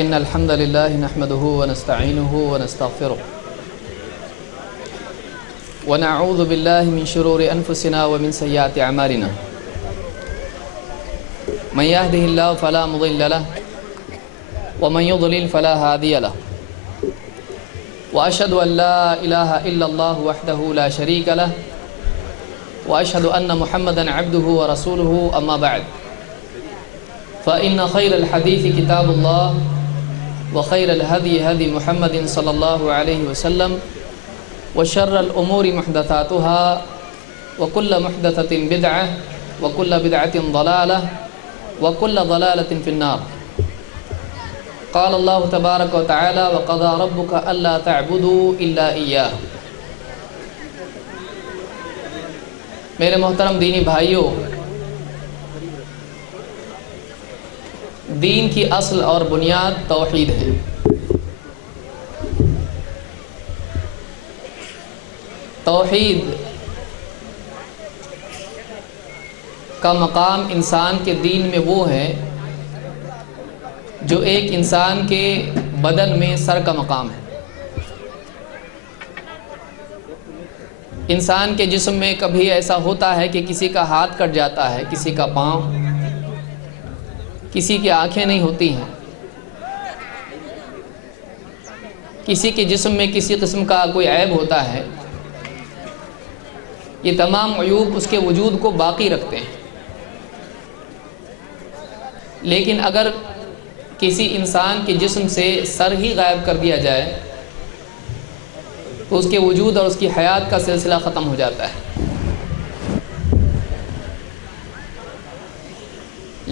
إن الحمد لله نحمده ونستعينه ونستغفره ونعوذ بالله من شرور أنفسنا ومن سيئات أعمالنا من يهده الله فلا مضل له ومن يضلل فلا هادي له وأشهد أن لا إله إلا الله وحده لا شريك له وأشهد أن محمدًا عبده ورسوله أما بعد فإن خير الحديث كتاب الله وخير الهدي هدي محمد صلى الله عليه وسلم وشر الأمور محدثاتها وكل محدثة بدعة وكل بدعة ضلالة وكل ضلالة في النار. قال الله تبارك وتعالى وقضى ربك ألا تعبدوا إلا إياه. میرے محترم دینی بھائیوں، دین کی اصل اور بنیاد توحید ہے۔ توحید کا مقام انسان کے دین میں وہ ہے جو ایک انسان کے بدن میں سر کا مقام ہے۔ انسان کے جسم میں کبھی ایسا ہوتا ہے کہ کسی کا ہاتھ کٹ جاتا ہے، کسی کا پاؤں، کسی کی آنکھیں نہیں ہوتی ہیں، کسی کے جسم میں کسی قسم کا کوئی عیب ہوتا ہے۔ یہ تمام عیوب اس کے وجود کو باقی رکھتے ہیں، لیکن اگر کسی انسان کے جسم سے سر ہی غائب کر دیا جائے تو اس کے وجود اور اس کی حیات کا سلسلہ ختم ہو جاتا ہے۔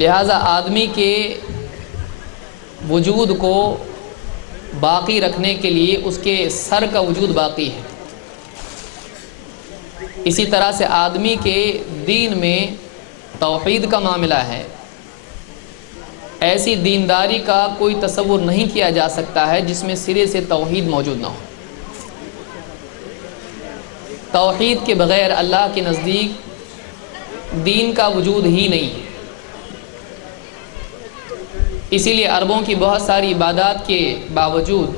لہٰذا آدمی کے وجود کو باقی رکھنے کے لیے اس کے سر کا وجود باقی ہے۔ اسی طرح سے آدمی کے دین میں توحید کا معاملہ ہے۔ ایسی دینداری کا کوئی تصور نہیں کیا جا سکتا ہے جس میں سرے سے توحید موجود نہ ہو۔ توحید کے بغیر اللہ کے نزدیک دین کا وجود ہی نہیں ہے۔ اسی لیے عربوں کی بہت ساری عبادات کے باوجود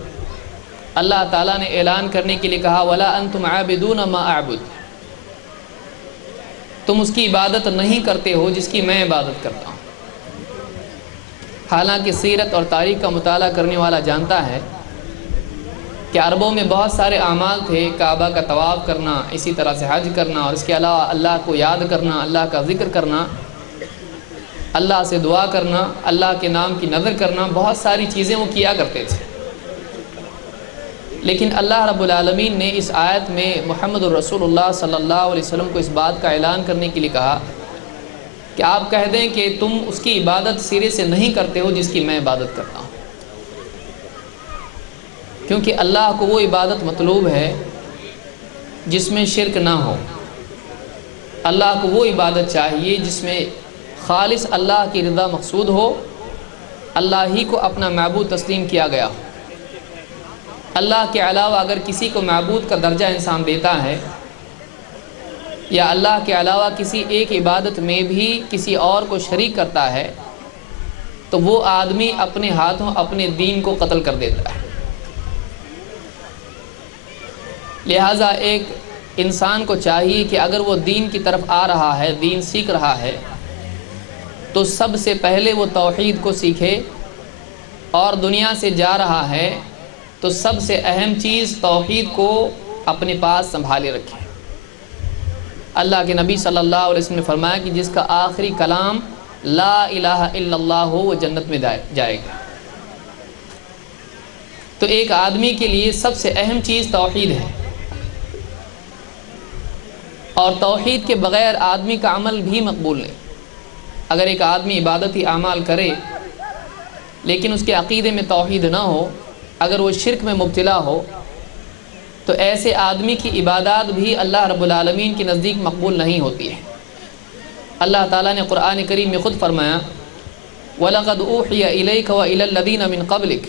اللہ تعالیٰ نے اعلان کرنے کے لیے کہا وَلَا أَنْتُمْ عَابِدُونَ مَا أَعْبُدُ، تم اس کی عبادت نہیں کرتے ہو جس کی میں عبادت کرتا ہوں۔ حالانکہ سیرت اور تاریخ کا مطالعہ کرنے والا جانتا ہے کہ عربوں میں بہت سارے اعمال تھے، کعبہ کا طواف کرنا، اسی طرح سے حج کرنا، اور اس کے علاوہ اللہ کو یاد کرنا، اللہ کا ذکر کرنا، اللہ سے دعا کرنا، اللہ کے نام کی نذر کرنا، بہت ساری چیزیں وہ کیا کرتے تھے۔ لیکن اللہ رب العالمین نے اس آیت میں محمد الرسول اللہ صلی اللہ علیہ وسلم کو اس بات کا اعلان کرنے کے لیے کہا کہ آپ کہہ دیں کہ تم اس کی عبادت سرے سے نہیں کرتے ہو جس کی میں عبادت کرتا ہوں، کیونکہ اللہ کو وہ عبادت مطلوب ہے جس میں شرک نہ ہو۔ اللہ کو وہ عبادت چاہیے جس میں خالص اللہ کی رضا مقصود ہو، اللہ ہی کو اپنا معبود تسلیم کیا گیا ہو۔ اللہ کے علاوہ اگر کسی کو معبود کا درجہ انسان دیتا ہے یا اللہ کے علاوہ کسی ایک عبادت میں بھی کسی اور کو شریک کرتا ہے تو وہ آدمی اپنے ہاتھوں اپنے دین کو قتل کر دیتا ہے۔ لہٰذا ایک انسان کو چاہیے کہ اگر وہ دین کی طرف آ رہا ہے، دین سیکھ رہا ہے، تو سب سے پہلے وہ توحید کو سیکھے، اور دنیا سے جا رہا ہے تو سب سے اہم چیز توحید کو اپنے پاس سنبھالے رکھے۔ اللہ کے نبی صلی اللہ علیہ وسلم نے فرمایا کہ جس کا آخری کلام لا الہ الا اللہ ہو وہ جنت میں جائے گا۔ تو ایک آدمی کے لیے سب سے اہم چیز توحید ہے، اور توحید کے بغیر آدمی کا عمل بھی مقبول نہیں۔ اگر ایک آدمی عبادتی اعمال کرے لیکن اس کے عقیدے میں توحید نہ ہو، اگر وہ شرک میں مبتلا ہو، تو ایسے آدمی کی عبادات بھی اللہ رب العالمین کے نزدیک مقبول نہیں ہوتی ہے۔ اللہ تعالیٰ نے قرآن کریم میں خود فرمایا وَلَقَدْ أُوحِيَ إِلَيْكَ وَإِلَى الَّذِينَ مِن قَبْلِكَ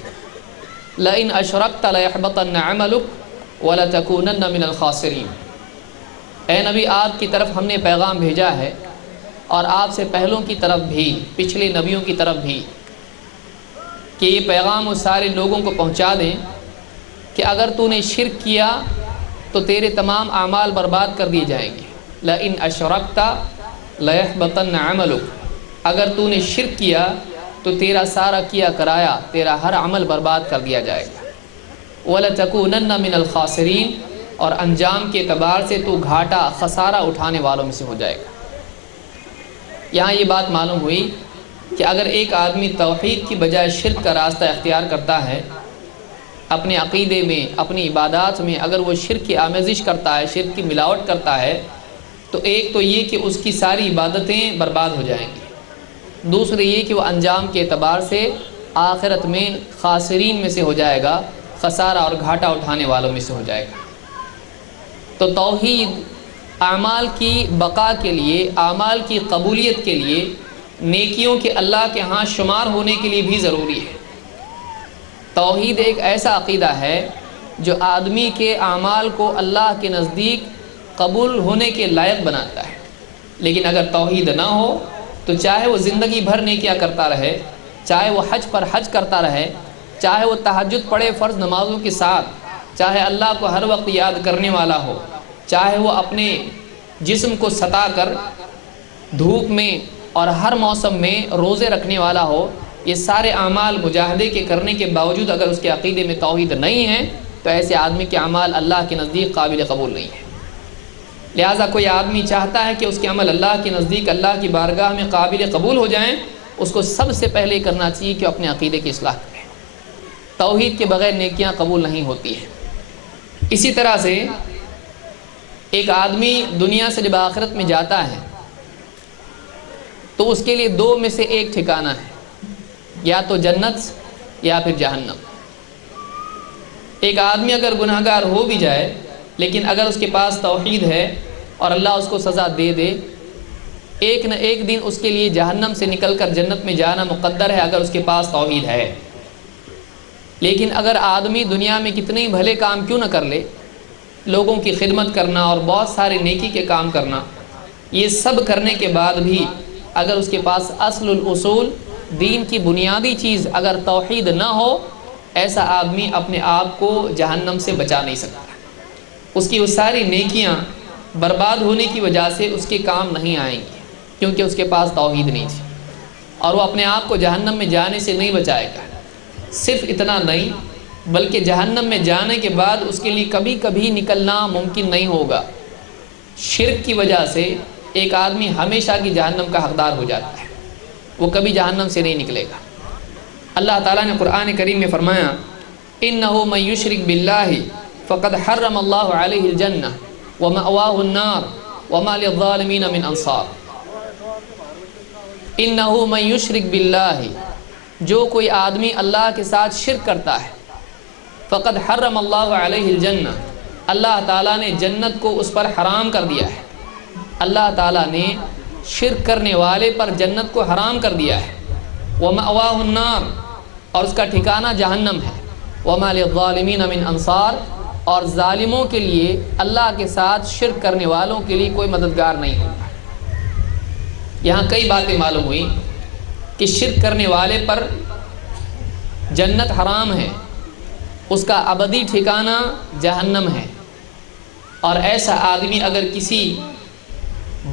لَئِنْ أَشْرَكْتَ لَيَحْبَطَنَّ عَمَلُكَ وَلَتَكُونَنَّ مِنَ الْخَاسِرِينَ۔ اے نبی، آپ کی طرف ہم نے پیغام بھیجا ہے، اور آپ سے پہلوں کی طرف بھی، پچھلے نبیوں کی طرف بھی، کہ یہ پیغام وہ سارے لوگوں کو پہنچا دیں کہ اگر تو نے شرک کیا تو تیرے تمام اعمال برباد کر دیے جائیں گے۔ لَإِنْ أَشْرَكْتَ لَيَحْبَطَنَّ عَمَلُكَ، اگر تو نے شرک کیا تو تیرا سارا کیا کرایا، تیرا ہر عمل برباد کر دیا جائے گا۔ وَلَتَكُونَنَّ مِنَ الْخَاسِرِينَ، اور انجام کے اعتبار سے تو گھاٹا خسارہ اٹھانے والوں میں سے ہو جائے گا۔ یہاں یہ بات معلوم ہوئی کہ اگر ایک آدمی توحید کی بجائے شرک کا راستہ اختیار کرتا ہے، اپنے عقیدے میں، اپنی عبادات میں اگر وہ شرک کی آمیزش کرتا ہے، شرک کی ملاوٹ کرتا ہے، تو ایک تو یہ کہ اس کی ساری عبادتیں برباد ہو جائیں گی، دوسرے یہ کہ وہ انجام کے اعتبار سے آخرت میں خاسرین میں سے ہو جائے گا، خسارہ اور گھاٹا اٹھانے والوں میں سے ہو جائے گا۔ تو توحید اعمال کی بقا کے لیے، اعمال کی قبولیت کے لیے، نیکیوں کے اللہ کے ہاں شمار ہونے کے لیے بھی ضروری ہے۔ توحید ایک ایسا عقیدہ ہے جو آدمی کے اعمال کو اللہ کے نزدیک قبول ہونے کے لائق بناتا ہے، لیکن اگر توحید نہ ہو تو چاہے وہ زندگی بھر نیکیاں کرتا رہے، چاہے وہ حج پر حج کرتا رہے، چاہے وہ تہجد پڑھے فرض نمازوں کے ساتھ، چاہے اللہ کو ہر وقت یاد کرنے والا ہو، چاہے وہ اپنے جسم کو ستا کر دھوپ میں اور ہر موسم میں روزے رکھنے والا ہو، یہ سارے اعمال مجاہدے کے کرنے کے باوجود اگر اس کے عقیدے میں توحید نہیں ہے تو ایسے آدمی کے اعمال اللہ کے نزدیک قابل قبول نہیں ہیں۔ لہٰذا کوئی آدمی چاہتا ہے کہ اس کے عمل اللہ کے نزدیک، اللہ کی بارگاہ میں قابل قبول ہو جائیں، اس کو سب سے پہلے کرنا چاہیے کہ اپنے عقیدے کی اصلاح کرے۔ توحید کے بغیر نیکیاں قبول نہیں ہوتی ہیں۔ اسی طرح سے ایک آدمی دنیا سے جب آخرت میں جاتا ہے تو اس کے لیے دو میں سے ایک ٹھکانہ ہے، یا تو جنت یا پھر جہنم۔ ایک آدمی اگر گناہگار ہو بھی جائے لیکن اگر اس کے پاس توحید ہے اور اللہ اس کو سزا دے دے، ایک نہ ایک دن اس کے لیے جہنم سے نکل کر جنت میں جانا مقدر ہے اگر اس کے پاس توحید ہے۔ لیکن اگر آدمی دنیا میں کتنے ہی بھلے کام کیوں نہ کر لے، لوگوں کی خدمت کرنا اور بہت سارے نیکی کے کام کرنا، یہ سب کرنے کے بعد بھی اگر اس کے پاس اصل الاصول، دین کی بنیادی چیز اگر توحید نہ ہو، ایسا آدمی اپنے آپ کو جہنم سے بچا نہیں سکتا۔ اس کی وہ ساری نیکیاں برباد ہونے کی وجہ سے اس کے کام نہیں آئیں گی، کیونکہ اس کے پاس توحید نہیں تھی، اور وہ اپنے آپ کو جہنم میں جانے سے نہیں بچائے گا۔ صرف اتنا نہیں بلکہ جہنم میں جانے کے بعد اس کے لیے کبھی کبھی نکلنا ممکن نہیں ہوگا۔ شرک کی وجہ سے ایک آدمی ہمیشہ کی جہنم کا حقدار ہو جاتا ہے، وہ کبھی جہنم سے نہیں نکلے گا۔ اللہ تعالیٰ نے قرآن کریم میں فرمایا اِنَّهُ مَن يُشْرِكْ بِاللَّهِ فَقَدْ حَرَّمَ اللَّهُ عَلَيْهِ الْجَنَّةَ وَمَأْوَاهُ النَّارُ وَمَا لِلظَّالِمِينَ مِنْ أَنصَارٍ۔ اِنَّهُ مَن يُشْرِكْ بِاللَّهِ، جو کوئی آدمی اللہ کے ساتھ شرک کرتا ہے، فَقَدْ حَرَّمَ اللَّهُ عَلَيْهِ الْجَنَّةَ، اللہ تعالیٰ نے جنت کو اس پر حرام کر دیا ہے۔ اللہ تعالیٰ نے شرک کرنے والے پر جنت کو حرام کر دیا ہے۔ وَمَأْوَاهُ النَّارُ، اور اس کا ٹھکانہ جہنم ہے۔ وَمَا لِلظَّالِمِينَ مِنْ أَنصَارٍ، اور ظالموں کے لیے، اللہ کے ساتھ شرک کرنے والوں کے لیے کوئی مددگار نہیں ہوگا۔ یہاں کئی باتیں معلوم ہوئی کہ شرک کرنے والے پر جنت حرام ہے، اس کا ابدی ٹھکانہ جہنم ہے، اور ایسا آدمی اگر کسی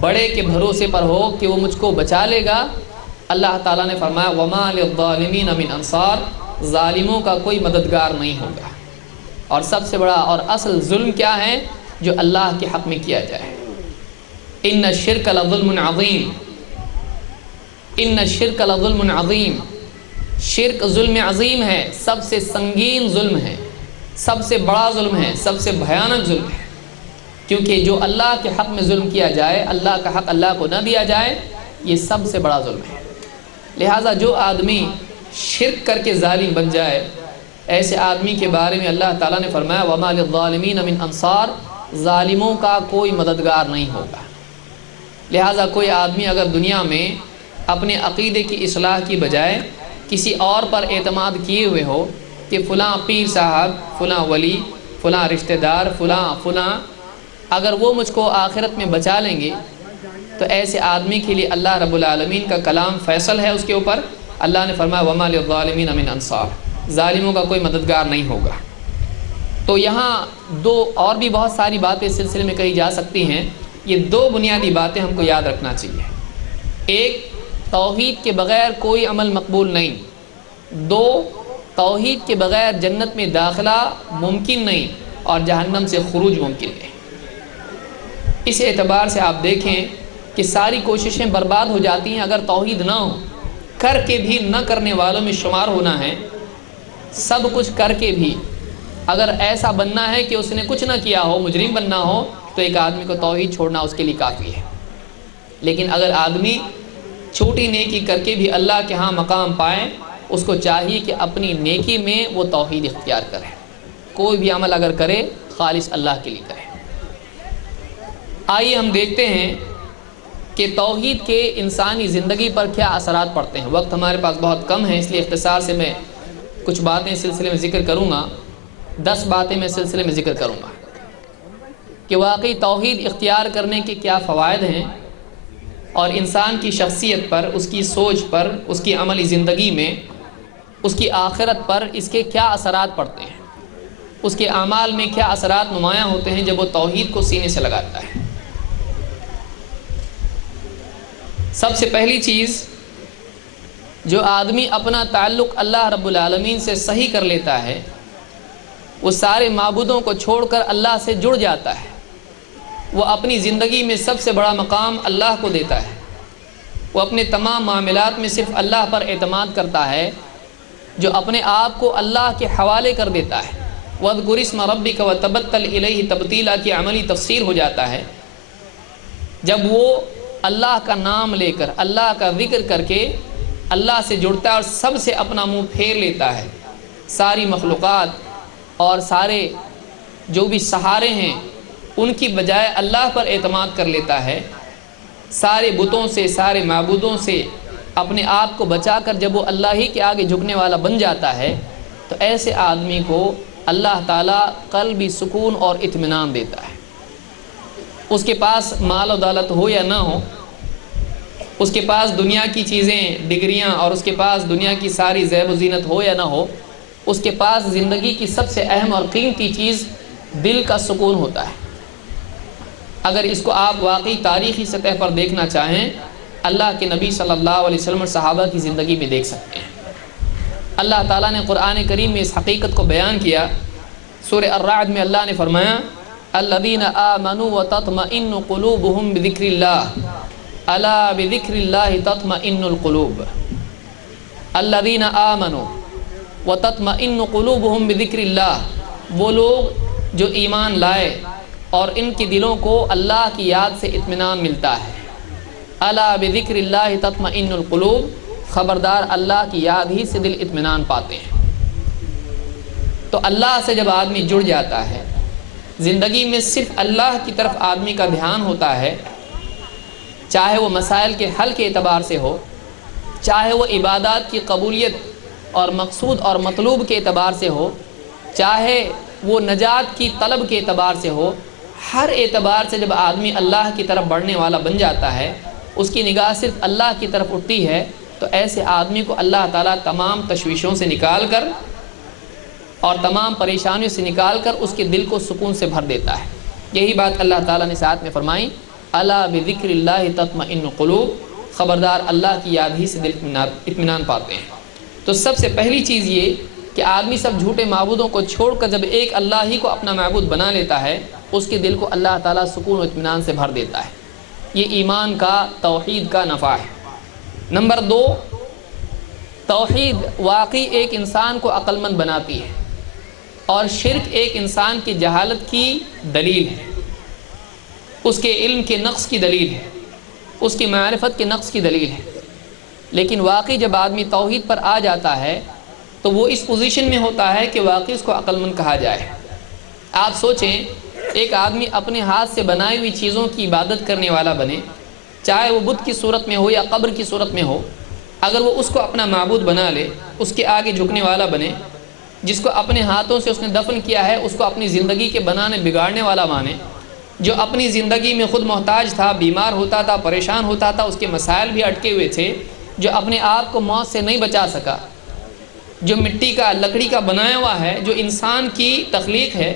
بڑے کے بھروسے پر ہو کہ وہ مجھ کو بچا لے گا، اللہ تعالیٰ نے فرمایا وَمَا لِلظَّالِمِينَ مِنْ أَنصَارٍ، ظالموں کا کوئی مددگار نہیں ہوگا۔ اور سب سے بڑا اور اصل ظلم کیا ہے جو اللہ کے حق میں کیا جائے؟ إِنَّ الشِّرْكَ لَظُلْمٌ عَظِيمٌ، إِنَّ الشِّرْكَ لَظُلْمٌ عَظِيمٌ، شرک ظلم عظیم ہے، سب سے سنگین ظلم ہے، سب سے بڑا ظلم ہے، سب سے بھیانک ظلم ہے، کیونکہ جو اللہ کے حق میں ظلم کیا جائے، اللہ کا حق اللہ کو نہ دیا جائے، یہ سب سے بڑا ظلم ہے۔ لہٰذا جو آدمی شرک کر کے ظالم بن جائے، ایسے آدمی کے بارے میں اللہ تعالیٰ نے فرمایا وَمَا لِلظَّالِمِينَ مِنْ أَنصَارٍ، ظالموں کا کوئی مددگار نہیں ہوگا۔ لہٰذا کوئی آدمی اگر دنیا میں اپنے عقیدے کی اصلاح کی بجائے کسی اور پر اعتماد کیے ہوئے ہو کہ فلاں پیر صاحب، فلاں ولی، فلاں رشتہ دار، فلاں اگر وہ مجھ کو آخرت میں بچا لیں گے، تو ایسے آدمی کے لیے اللہ رب العالمین کا کلام فیصل ہے اس کے اوپر اللہ نے فرمایا وما للظالمین من انصار، ظالموں کا کوئی مددگار نہیں ہوگا۔ تو یہاں دو اور بھی بہت ساری باتیں اس سلسلے میں کہی جا سکتی ہیں، یہ دو بنیادی باتیں ہم کو یاد رکھنا چاہیے۔ ایک، توحید کے بغیر کوئی عمل مقبول نہیں۔ دو، توحید کے بغیر جنت میں داخلہ ممکن نہیں اور جہنم سے خروج ممکن نہیں۔ اس اعتبار سے آپ دیکھیں کہ ساری کوششیں برباد ہو جاتی ہیں اگر توحید نہ ہو۔ کر کے بھی نہ کرنے والوں میں شمار ہونا ہے، سب کچھ کر کے بھی اگر ایسا بننا ہے کہ اس نے کچھ نہ کیا ہو، مجرم بننا ہو، تو ایک آدمی کو توحید چھوڑنا اس کے لیے کافی ہے۔ لیکن اگر آدمی چھوٹی نیکی کر کے بھی اللہ کے ہاں مقام پائے، اس کو چاہیے کہ اپنی نیکی میں وہ توحید اختیار کرے۔ کوئی بھی عمل اگر کرے خالص اللہ کے لیے کرے۔ آئیے ہم دیکھتے ہیں کہ توحید کے انسانی زندگی پر کیا اثرات پڑتے ہیں۔ وقت ہمارے پاس بہت کم ہے، اس لیے اختصار سے میں کچھ باتیں اس سلسلے میں ذکر کروں گا، 10 باتیں میں اس سلسلے میں ذکر کروں گا کہ واقعی توحید اختیار کرنے کے کیا فوائد ہیں اور انسان کی شخصیت پر، اس کی سوچ پر، اس کی عملی زندگی میں، اس کی آخرت پر اس کے کیا اثرات پڑتے ہیں، اس کے اعمال میں کیا اثرات نمایاں ہوتے ہیں جب وہ توحید کو سینے سے لگاتا ہے۔ سب سے پہلی چیز، جو آدمی اپنا تعلق اللہ رب العالمین سے صحیح کر لیتا ہے، وہ سارے معبودوں کو چھوڑ کر اللہ سے جڑ جاتا ہے، وہ اپنی زندگی میں سب سے بڑا مقام اللہ کو دیتا ہے، وہ اپنے تمام معاملات میں صرف اللہ پر اعتماد کرتا ہے، جو اپنے آپ کو اللہ کے حوالے کر دیتا ہے۔ وَاذْكُرِ اسْمَ رَبِّكَ وَتَبَتَّلْ إِلَيْهِ تَبْتِيلًا کی عملی تفسیر ہو جاتا ہے۔ جب وہ اللہ کا نام لے کر، اللہ کا ذکر کر کے اللہ سے جڑتا ہے اور سب سے اپنا منہ پھیر لیتا ہے، ساری مخلوقات اور سارے جو بھی سہارے ہیں ان کی بجائے اللہ پر اعتماد کر لیتا ہے، سارے بتوں سے، سارے معبودوں سے اپنے آپ کو بچا کر جب وہ اللہ ہی کے آگے جھکنے والا بن جاتا ہے، تو ایسے آدمی کو اللہ تعالیٰ قلبی سکون اور اطمینان دیتا ہے۔ اس کے پاس مال و دولت ہو یا نہ ہو، اس کے پاس دنیا کی چیزیں، ڈگریاں، اور اس کے پاس دنیا کی ساری زیب و زینت ہو یا نہ ہو، اس کے پاس زندگی کی سب سے اہم اور قیمتی چیز دل کا سکون ہوتا ہے۔ اگر اس کو آپ واقعی تاریخی سطح پر دیکھنا چاہیں، اللہ کے نبی صلی اللہ علیہ وسلم اور صحابہ کی زندگی میں دیکھ سکتے ہیں۔ اللہ تعالیٰ نے قرآن کریم میں اس حقیقت کو بیان کیا۔ سورہ الرعد میں اللہ نے فرمایا الذین آمنوا وتطمئن قلوبهم بذکر اللہ الا بذکر اللہ تطمئن القلوب۔ الذین آمنوا وتطمئن قلوبهم بذکر اللہ، وہ لوگ جو ایمان لائے اور ان کے دلوں کو اللہ کی یاد سے اطمینان ملتا ہے۔ الا بذکر اللہ تطمئن القلوب، خبردار اللہ کی یاد ہی سے دل اطمینان پاتے ہیں۔ تو اللہ سے جب آدمی جڑ جاتا ہے، زندگی میں صرف اللہ کی طرف آدمی کا دھیان ہوتا ہے، چاہے وہ مسائل کے حل کے اعتبار سے ہو، چاہے وہ عبادات کی قبولیت اور مقصود اور مطلوب کے اعتبار سے ہو، چاہے وہ نجات کی طلب کے اعتبار سے ہو، ہر اعتبار سے جب آدمی اللہ کی طرف بڑھنے والا بن جاتا ہے، اس کی نگاہ صرف اللہ کی طرف اٹھتی ہے، تو ایسے آدمی کو اللہ تعالیٰ تمام تشویشوں سے نکال کر اور تمام پریشانیوں سے نکال کر اس کے دل کو سکون سے بھر دیتا ہے۔ یہی بات اللہ تعالیٰ نے ساتھ میں فرمائی الا بذکر اللہ تطمئن القلوب، خبردار اللہ کی یاد ہی سے دل اطمینان پاتے ہیں۔ تو سب سے پہلی چیز یہ کہ آدمی سب جھوٹے معبودوں کو چھوڑ کر جب ایک اللہ ہی کو اپنا معبود بنا لیتا ہے، اس کے دل کو اللہ تعالیٰ سکون و اطمینان سے بھر دیتا ہے۔ یہ ایمان کا، توحید کا نفع ہے۔ نمبر 2، توحید واقعی ایک انسان کو عقل مند بناتی ہے، اور شرک ایک انسان کی جہالت کی دلیل ہے، اس کے علم کے نقص کی دلیل ہے، اس کی معرفت کے نقص کی دلیل ہے۔ لیکن واقعی جب آدمی توحید پر آ جاتا ہے تو وہ اس پوزیشن میں ہوتا ہے کہ واقعی اس کو عقل مند کہا جائے۔ آپ سوچیں، ایک آدمی اپنے ہاتھ سے بنائی ہوئی چیزوں کی عبادت کرنے والا بنے، چاہے وہ بت کی صورت میں ہو یا قبر کی صورت میں ہو، اگر وہ اس کو اپنا معبود بنا لے، اس کے آگے جھکنے والا بنے، جس کو اپنے ہاتھوں سے اس نے دفن کیا ہے اس کو اپنی زندگی کے بنانے بگاڑنے والا مانے، جو اپنی زندگی میں خود محتاج تھا، بیمار ہوتا تھا، پریشان ہوتا تھا، اس کے مسائل بھی اٹکے ہوئے تھے، جو اپنے آپ کو موت سے نہیں بچا سکا، جو مٹی کا لکڑی کا بنایا ہوا ہے، جو انسان کی تخلیق ہے،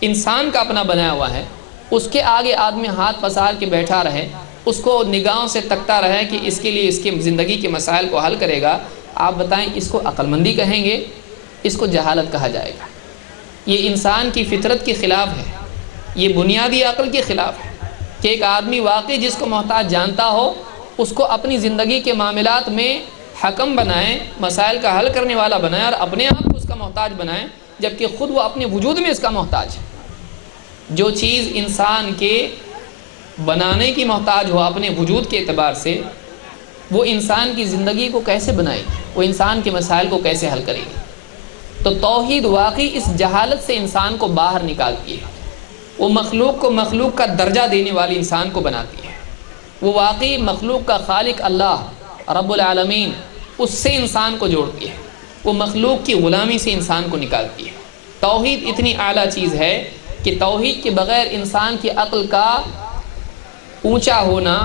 انسان کا اپنا بنایا ہوا ہے، اس کے آگے آدمی ہاتھ پسار کے بیٹھا رہے، اس کو نگاہوں سے تکتا رہے کہ اس کے لیے اس کی زندگی کے مسائل کو حل کرے گا، آپ بتائیں اس کو عقل مندی کہیں گے، اس کو جہالت کہا جائے گا؟ یہ انسان کی فطرت کے خلاف ہے، یہ بنیادی عقل کے خلاف ہے کہ ایک آدمی واقعی جس کو محتاج جانتا ہو اس کو اپنی زندگی کے معاملات میں حکم بنائے، مسائل کا حل کرنے والا بنائے، اور اپنے آپ کو اس کا محتاج بنائے، جبکہ خود وہ اپنے وجود میں اس کا محتاج ہے۔ جو چیز انسان کے بنانے کی محتاج ہو اپنے وجود کے اعتبار سے، وہ انسان کی زندگی کو کیسے بنائے گی، وہ انسان کے مسائل کو کیسے حل کرے گی؟ تو توحید واقعی اس جہالت سے انسان کو باہر نکالتی ہے، وہ مخلوق کو مخلوق کا درجہ دینے والی انسان کو بناتی ہے، وہ واقعی مخلوق کا خالق اللہ رب العالمین اس سے انسان کو جوڑتی ہے، وہ مخلوق کی غلامی سے انسان کو نکالتی ہے۔ توحید اتنی اعلیٰ چیز ہے کہ توحید کے بغیر انسان کی عقل کا اونچا ہونا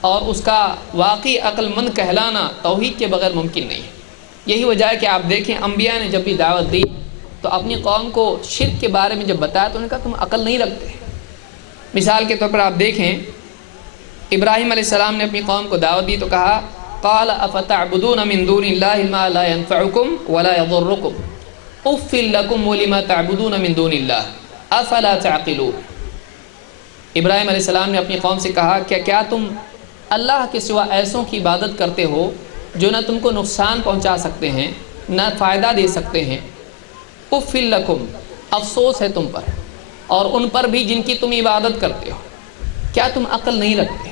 اور اس کا واقعی عقل مند کہلانا توحید کے بغیر ممکن نہیں ہے۔ یہی وجہ ہے کہ آپ دیکھیں انبیاء نے جب بھی دعوت دی تو اپنی قوم کو شرک کے بارے میں جب بتایا تو انہوں نے کہا تم عقل نہیں رکھتے۔ مثال کے طور پر آپ دیکھیں ابراہیم علیہ السلام نے اپنی قوم کو دعوت دی تو کہا قال افتعبدون من دون اللہ ما لا ينفعکم ولا يضرکم اف لکم ولما تعبدون من دون اللہ افلا تعقلون۔ ابراہیم علیہ السلام نے اپنی قوم سے کہا کیا تم اللہ کے سوا ایسوں کی عبادت کرتے ہو جو نہ تم کو نقصان پہنچا سکتے ہیں نہ فائدہ دے سکتے ہیں؟ اف لکم، افسوس ہے تم پر اور ان پر بھی جن کی تم عبادت کرتے ہو۔ کیا تم عقل نہیں رکھتے؟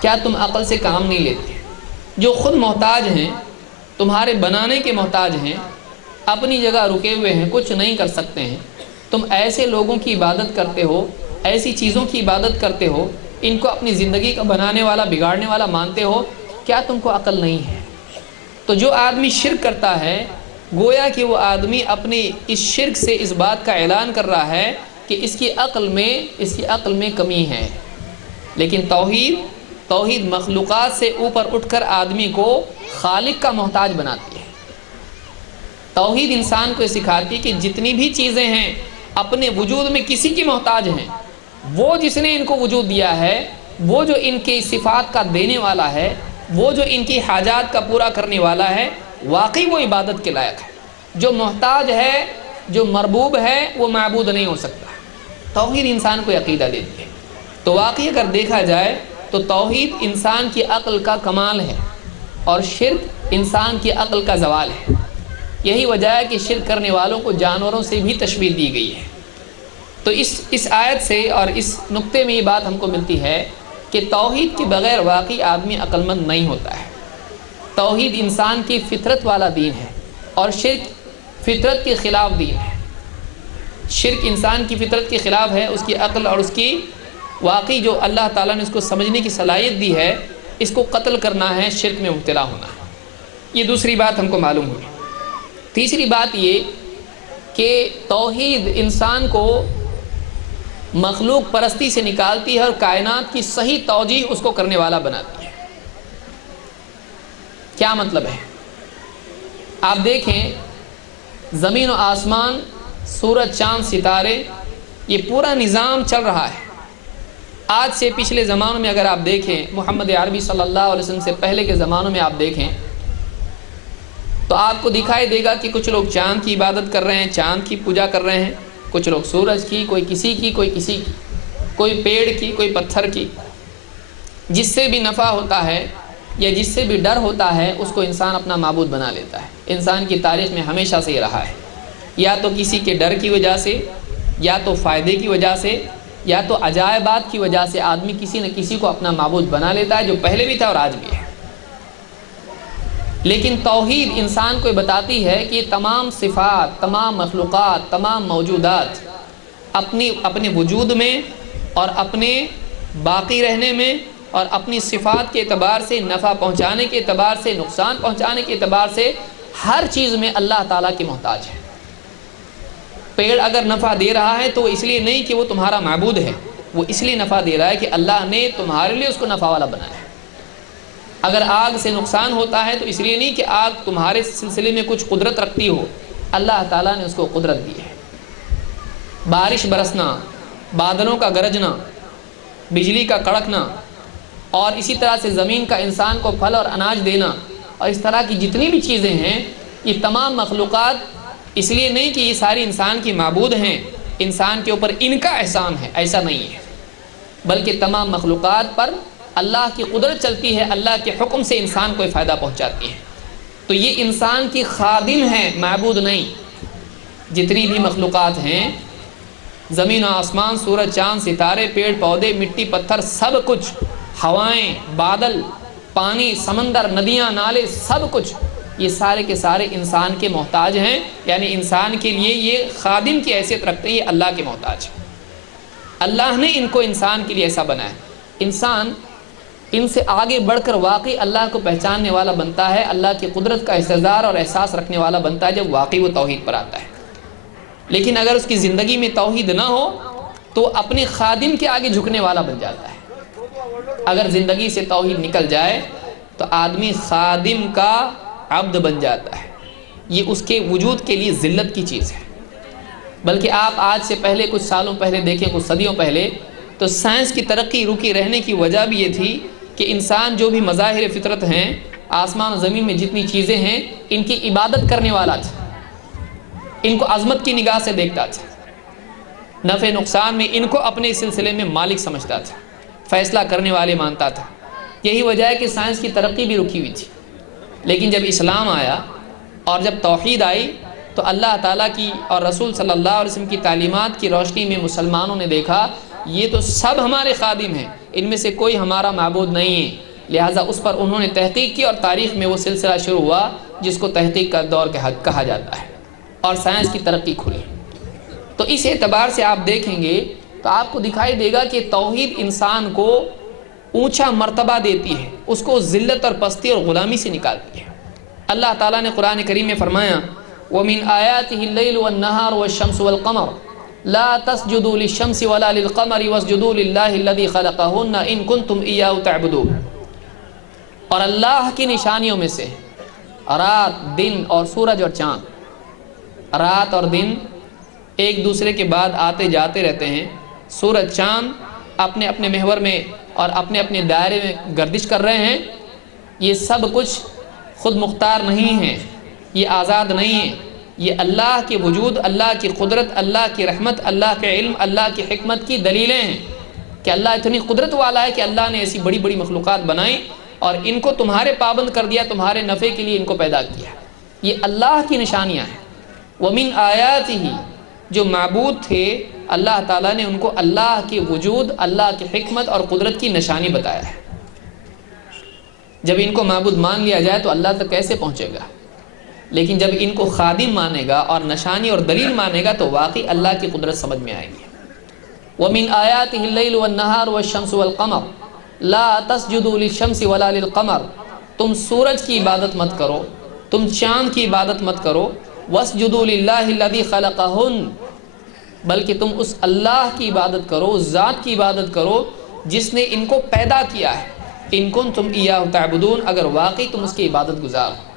کیا تم عقل سے کام نہیں لیتے؟ جو خود محتاج ہیں، تمہارے بنانے کے محتاج ہیں، اپنی جگہ رکے ہوئے ہیں، کچھ نہیں کر سکتے ہیں، تم ایسے لوگوں کی عبادت کرتے ہو، ایسی چیزوں کی عبادت کرتے ہو، ان کو اپنی زندگی کا بنانے والا بگاڑنے والا مانتے ہو، کیا تم کو عقل نہیں ہے؟ تو جو آدمی شرک کرتا ہے گویا کہ وہ آدمی اپنی اس شرک سے اس بات کا اعلان کر رہا ہے کہ اس کی عقل میں کمی ہے۔ لیکن توحید مخلوقات سے اوپر اٹھ کر آدمی کو خالق کا محتاج بناتی ہے۔ توحید انسان کو سکھاتی کہ جتنی بھی چیزیں ہیں اپنے وجود میں کسی کی محتاج ہیں، وہ جس نے ان کو وجود دیا ہے، وہ جو ان کی صفات کا دینے والا ہے، وہ جو ان کی حاجات کا پورا کرنے والا ہے، واقعی وہ عبادت کے لائق ہے۔ جو محتاج ہے، جو مربوب ہے، وہ معبود نہیں ہو سکتا۔ توحید انسان کو عقیدہ دیتی ہے۔ تو واقعی اگر دیکھا جائے تو توحید انسان کی عقل کا کمال ہے اور شرک انسان کی عقل کا زوال ہے۔ یہی وجہ ہے کہ شرک کرنے والوں کو جانوروں سے بھی تشبیہ دی گئی ہے۔ تو اس آیت سے اور اس نقطے میں یہ بات ہم کو ملتی ہے کہ توحید کے بغیر واقعی آدمی عقل مند نہیں ہوتا ہے۔ توحید انسان کی فطرت والا دین ہے اور شرک فطرت کے خلاف دین ہے۔ شرک انسان کی فطرت کے خلاف ہے، اس کی عقل اور اس کی واقعی جو اللہ تعالیٰ نے اس کو سمجھنے کی صلاحیت دی ہے، اس کو قتل کرنا ہے، شرک میں مبتلا ہونا ہے۔ یہ دوسری بات ہم کو معلوم ہوئی۔ تیسری بات یہ کہ توحید انسان کو مخلوق پرستی سے نکالتی ہے اور کائنات کی صحیح توجیہ اس کو کرنے والا بناتی ہے۔ کیا مطلب ہے؟ آپ دیکھیں زمین و آسمان، سورج، چاند، ستارے، یہ پورا نظام چل رہا ہے۔ آج سے پچھلے زمانوں میں اگر آپ دیکھیں، محمد عربی صلی اللہ علیہ وسلم سے پہلے کے زمانوں میں آپ دیکھیں تو آپ کو دکھائی دے گا کہ کچھ لوگ چاند کی عبادت کر رہے ہیں، چاند کی پوجا کر رہے ہیں، کچھ لوگ سورج کی، کوئی کسی کی، کوئی کسی کی، کوئی پیڑ کی، کوئی پتھر کی۔ جس سے بھی نفع ہوتا ہے یا جس سے بھی ڈر ہوتا ہے اس کو انسان اپنا معبود بنا لیتا ہے۔ انسان کی تاریخ میں ہمیشہ سے یہ رہا ہے، یا تو کسی کے ڈر کی وجہ سے، یا تو فائدے کی وجہ سے، یا تو عجائبات کی وجہ سے آدمی کسی نہ کسی کو اپنا معبود بنا لیتا ہے، جو پہلے بھی تھا اور آج بھی ہے۔ لیکن توحید انسان کو بتاتی ہے کہ تمام صفات، تمام مخلوقات، تمام موجودات اپنے وجود میں اور اپنے باقی رہنے میں اور اپنی صفات کے اعتبار سے، نفع پہنچانے کے اعتبار سے، نقصان پہنچانے کے اعتبار سے ہر چیز میں اللہ تعالیٰ کی محتاج ہے۔ پیڑ اگر نفع دے رہا ہے تو اس لیے نہیں کہ وہ تمہارا معبود ہے، وہ اس لیے نفع دے رہا ہے کہ اللہ نے تمہارے لیے اس کو نفع والا بنایا ہے۔ اگر آگ سے نقصان ہوتا ہے تو اس لیے نہیں کہ آگ تمہارے سلسلے میں کچھ قدرت رکھتی ہو، اللہ تعالیٰ نے اس کو قدرت دی ہے۔ بارش برسنا، بادلوں کا گرجنا، بجلی کا کڑکنا، اور اسی طرح سے زمین کا انسان کو پھل اور اناج دینا، اور اس طرح کی جتنی بھی چیزیں ہیں، یہ تمام مخلوقات اس لیے نہیں کہ یہ ساری انسان کی معبود ہیں، انسان کے اوپر ان کا احسان ہے، ایسا نہیں ہے، بلکہ تمام مخلوقات پر اللہ کی قدرت چلتی ہے، اللہ کے حکم سے انسان کو فائدہ پہنچاتی ہے۔ تو یہ انسان کی خادم ہے، معبود نہیں۔ جتنی بھی مخلوقات ہیں، زمین و آسمان، سورج چاند ستارے، پیڑ پودے، مٹی پتھر، سب کچھ، ہوائیں، بادل، پانی، سمندر، ندیاں، نالے، سب کچھ، یہ سارے کے سارے انسان کے محتاج ہیں، یعنی انسان کے لیے یہ خادم کی حیثیت رکھتے ہیں، یہ اللہ کے محتاج ہیں۔ اللہ نے ان کو انسان کے لیے ایسا بنایا۔ انسان ان سے آگے بڑھ کر واقعی اللہ کو پہچاننے والا بنتا ہے، اللہ کی قدرت کا استحضار اور احساس رکھنے والا بنتا ہے جب واقعی وہ توحید پر آتا ہے۔ لیکن اگر اس کی زندگی میں توحید نہ ہو تو اپنے خادم کے آگے جھکنے والا بن جاتا ہے۔ اگر زندگی سے توحید نکل جائے تو آدمی خادم کا عبد بن جاتا ہے، یہ اس کے وجود کے لیے ذلت کی چیز ہے۔ بلکہ آپ آج سے پہلے کچھ سالوں پہلے دیکھیں، کچھ صدیوں پہلے، تو سائنس کی ترقی رکی رہنے کی وجہ بھی یہ تھی کہ انسان جو بھی مظاہر فطرت ہیں، آسمان و زمین میں جتنی چیزیں ہیں، ان کی عبادت کرنے والا تھا، ان کو عظمت کی نگاہ سے دیکھتا تھا، نفع نقصان میں ان کو اپنے سلسلے میں مالک سمجھتا تھا، فیصلہ کرنے والے مانتا تھا۔ یہی وجہ ہے کہ سائنس کی ترقی بھی رکی ہوئی تھی۔ لیکن جب اسلام آیا اور جب توحید آئی تو اللہ تعالیٰ کی اور رسول صلی اللہ علیہ وسلم کی تعلیمات کی روشنی میں مسلمانوں نے دیکھا یہ تو سب ہمارے خادم ہیں، ان میں سے کوئی ہمارا معبود نہیں ہے، لہٰذا اس پر انہوں نے تحقیق کی، اور تاریخ میں وہ سلسلہ شروع ہوا جس کو تحقیق کا دور کہا جاتا ہے، اور سائنس کی ترقی کھلی۔ تو اس اعتبار سے آپ دیکھیں گے تو آپ کو دکھائی دے گا کہ توحید انسان کو اونچا مرتبہ دیتی ہے، اس کو ذلت اور پستی اور غلامی سے نکالتی ہے۔ اللہ تعالیٰ نے قرآن کریم میں فرمایا وَمِنْ آيَاتِهِ اللَّيْلُ وَالنَّهَارُ وَالشَّمْسُ وَالْقَمَرُ لَا تَسْجُدُوا لِلشَّمْسِ وَلَا لِلْقَمَرِ وَاسْجُدُوا لِلَّهِ الَّذِي خَلَقَهُنَّ إِن كُنتُمْ إِيَّاهُ تَعْبُدُونَ۔ اور اللہ کی نشانیوں میں سے رات، دن اور سورج اور چاند، رات اور دن ایک دوسرے کے بعد آتے جاتے رہتے ہیں، سورج چاند اپنے اپنے محور میں اور اپنے اپنے دائرے میں گردش کر رہے ہیں، یہ سب کچھ خود مختار نہیں ہیں، یہ آزاد نہیں ہیں، یہ اللہ کے وجود، اللہ کی قدرت، اللہ کی رحمت، اللہ کے علم، اللہ کی حکمت کی دلیلیں ہیں کہ اللہ اتنی قدرت والا ہے کہ اللہ نے ایسی بڑی بڑی مخلوقات بنائیں اور ان کو تمہارے پابند کر دیا، تمہارے نفع کے لیے ان کو پیدا کیا۔ یہ اللہ کی نشانیاں ہیں۔ وَمِنْ آيَاتِهِ جو معبود تھے اللہ تعالیٰ نے ان کو اللہ کے وجود، اللہ کی حکمت اور قدرت کی نشانی بتایا ہے۔ جب ان کو معبود مان لیا جائے تو اللہ تک کیسے پہنچے گا؟ لیکن جب ان کو خادم مانے گا اور نشانی اور دلیل مانے گا تو واقعی اللہ کی قدرت سمجھ میں آئے گی۔ وَمِنْ آيَاتِهِ اللَّيْلُ وَالنَّهَارُ وَالشَّمْسُ وَالْقَمَرُ لَا تَسْجُدُوا لِلشَّمْسِ وَلَا لِلْقَمَرِ تم سورج کی عبادت مت کرو، تم چاند کی عبادت مت کرو، وَاسْجُدُوا لِلَّهِ الَّذِي خَلَقَهُنَّ بلکہ تم اس اللہ کی عبادت کرو، اس ذات کی عبادت کرو جس نے ان کو پیدا کیا ہے، ان کنتم ایاہ تعبدون اگر واقعی تم اس کی عبادت گزار ہو۔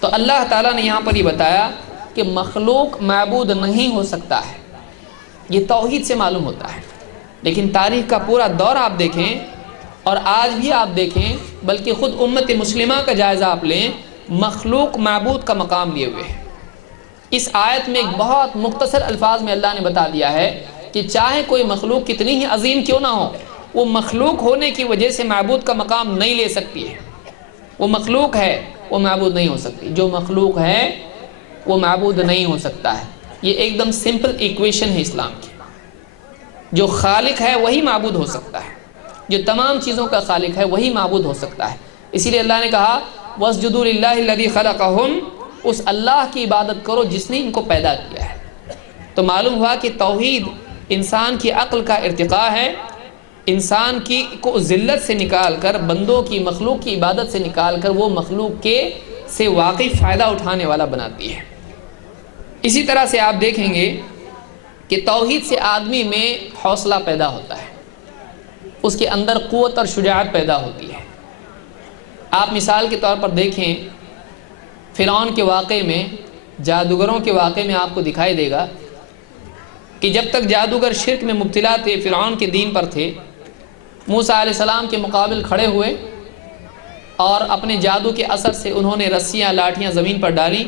تو اللہ تعالیٰ نے یہاں پر یہ بتایا کہ مخلوق معبود نہیں ہو سکتا ہے، یہ توحید سے معلوم ہوتا ہے۔ لیکن تاریخ کا پورا دور آپ دیکھیں اور آج بھی آپ دیکھیں، بلکہ خود امت مسلمہ کا جائزہ آپ لیں، مخلوق معبود کا مقام لیے ہوئے ہے۔ اس آیت میں ایک بہت مختصر الفاظ میں اللہ نے بتا دیا ہے کہ چاہے کوئی مخلوق کتنی ہی عظیم کیوں نہ ہو، وہ مخلوق ہونے کی وجہ سے معبود کا مقام نہیں لے سکتی ہے۔ وہ مخلوق ہے، وہ معبود نہیں ہو سکتی۔ جو مخلوق ہے وہ معبود نہیں ہو سکتا ہے۔ یہ ایک دم سمپل ایکویشن ہے اسلام کی۔ جو خالق ہے وہی معبود ہو سکتا ہے، جو تمام چیزوں کا خالق ہے وہی معبود ہو سکتا ہے۔ اسی لیے اللہ نے کہا وَاسْجُدُوا لِلَّهِ الَّذِي خَلَقَهُمْ اس اللہ کی عبادت کرو جس نے ان کو پیدا کیا ہے۔ تو معلوم ہوا کہ توحید انسان کی عقل کا ارتقاء ہے، انسان کی کو ذلت سے نکال کر، بندوں کی، مخلوق کی عبادت سے نکال کر وہ مخلوق کے سے واقعی فائدہ اٹھانے والا بناتی ہے۔ اسی طرح سے آپ دیکھیں گے کہ توحید سے آدمی میں حوصلہ پیدا ہوتا ہے، اس کے اندر قوت اور شجاعت پیدا ہوتی ہے، آپ مثال کے طور پر دیکھیں فرعون کے واقعے میں، جادوگروں کے واقعے میں آپ کو دکھائی دے گا کہ جب تک جادوگر شرک میں مبتلا تھے، فرعون کے دین پر تھے، موسیٰ علیہ السلام کے مقابل کھڑے ہوئے اور اپنے جادو کے اثر سے انہوں نے رسیاں لاٹھیاں زمین پر ڈالی۔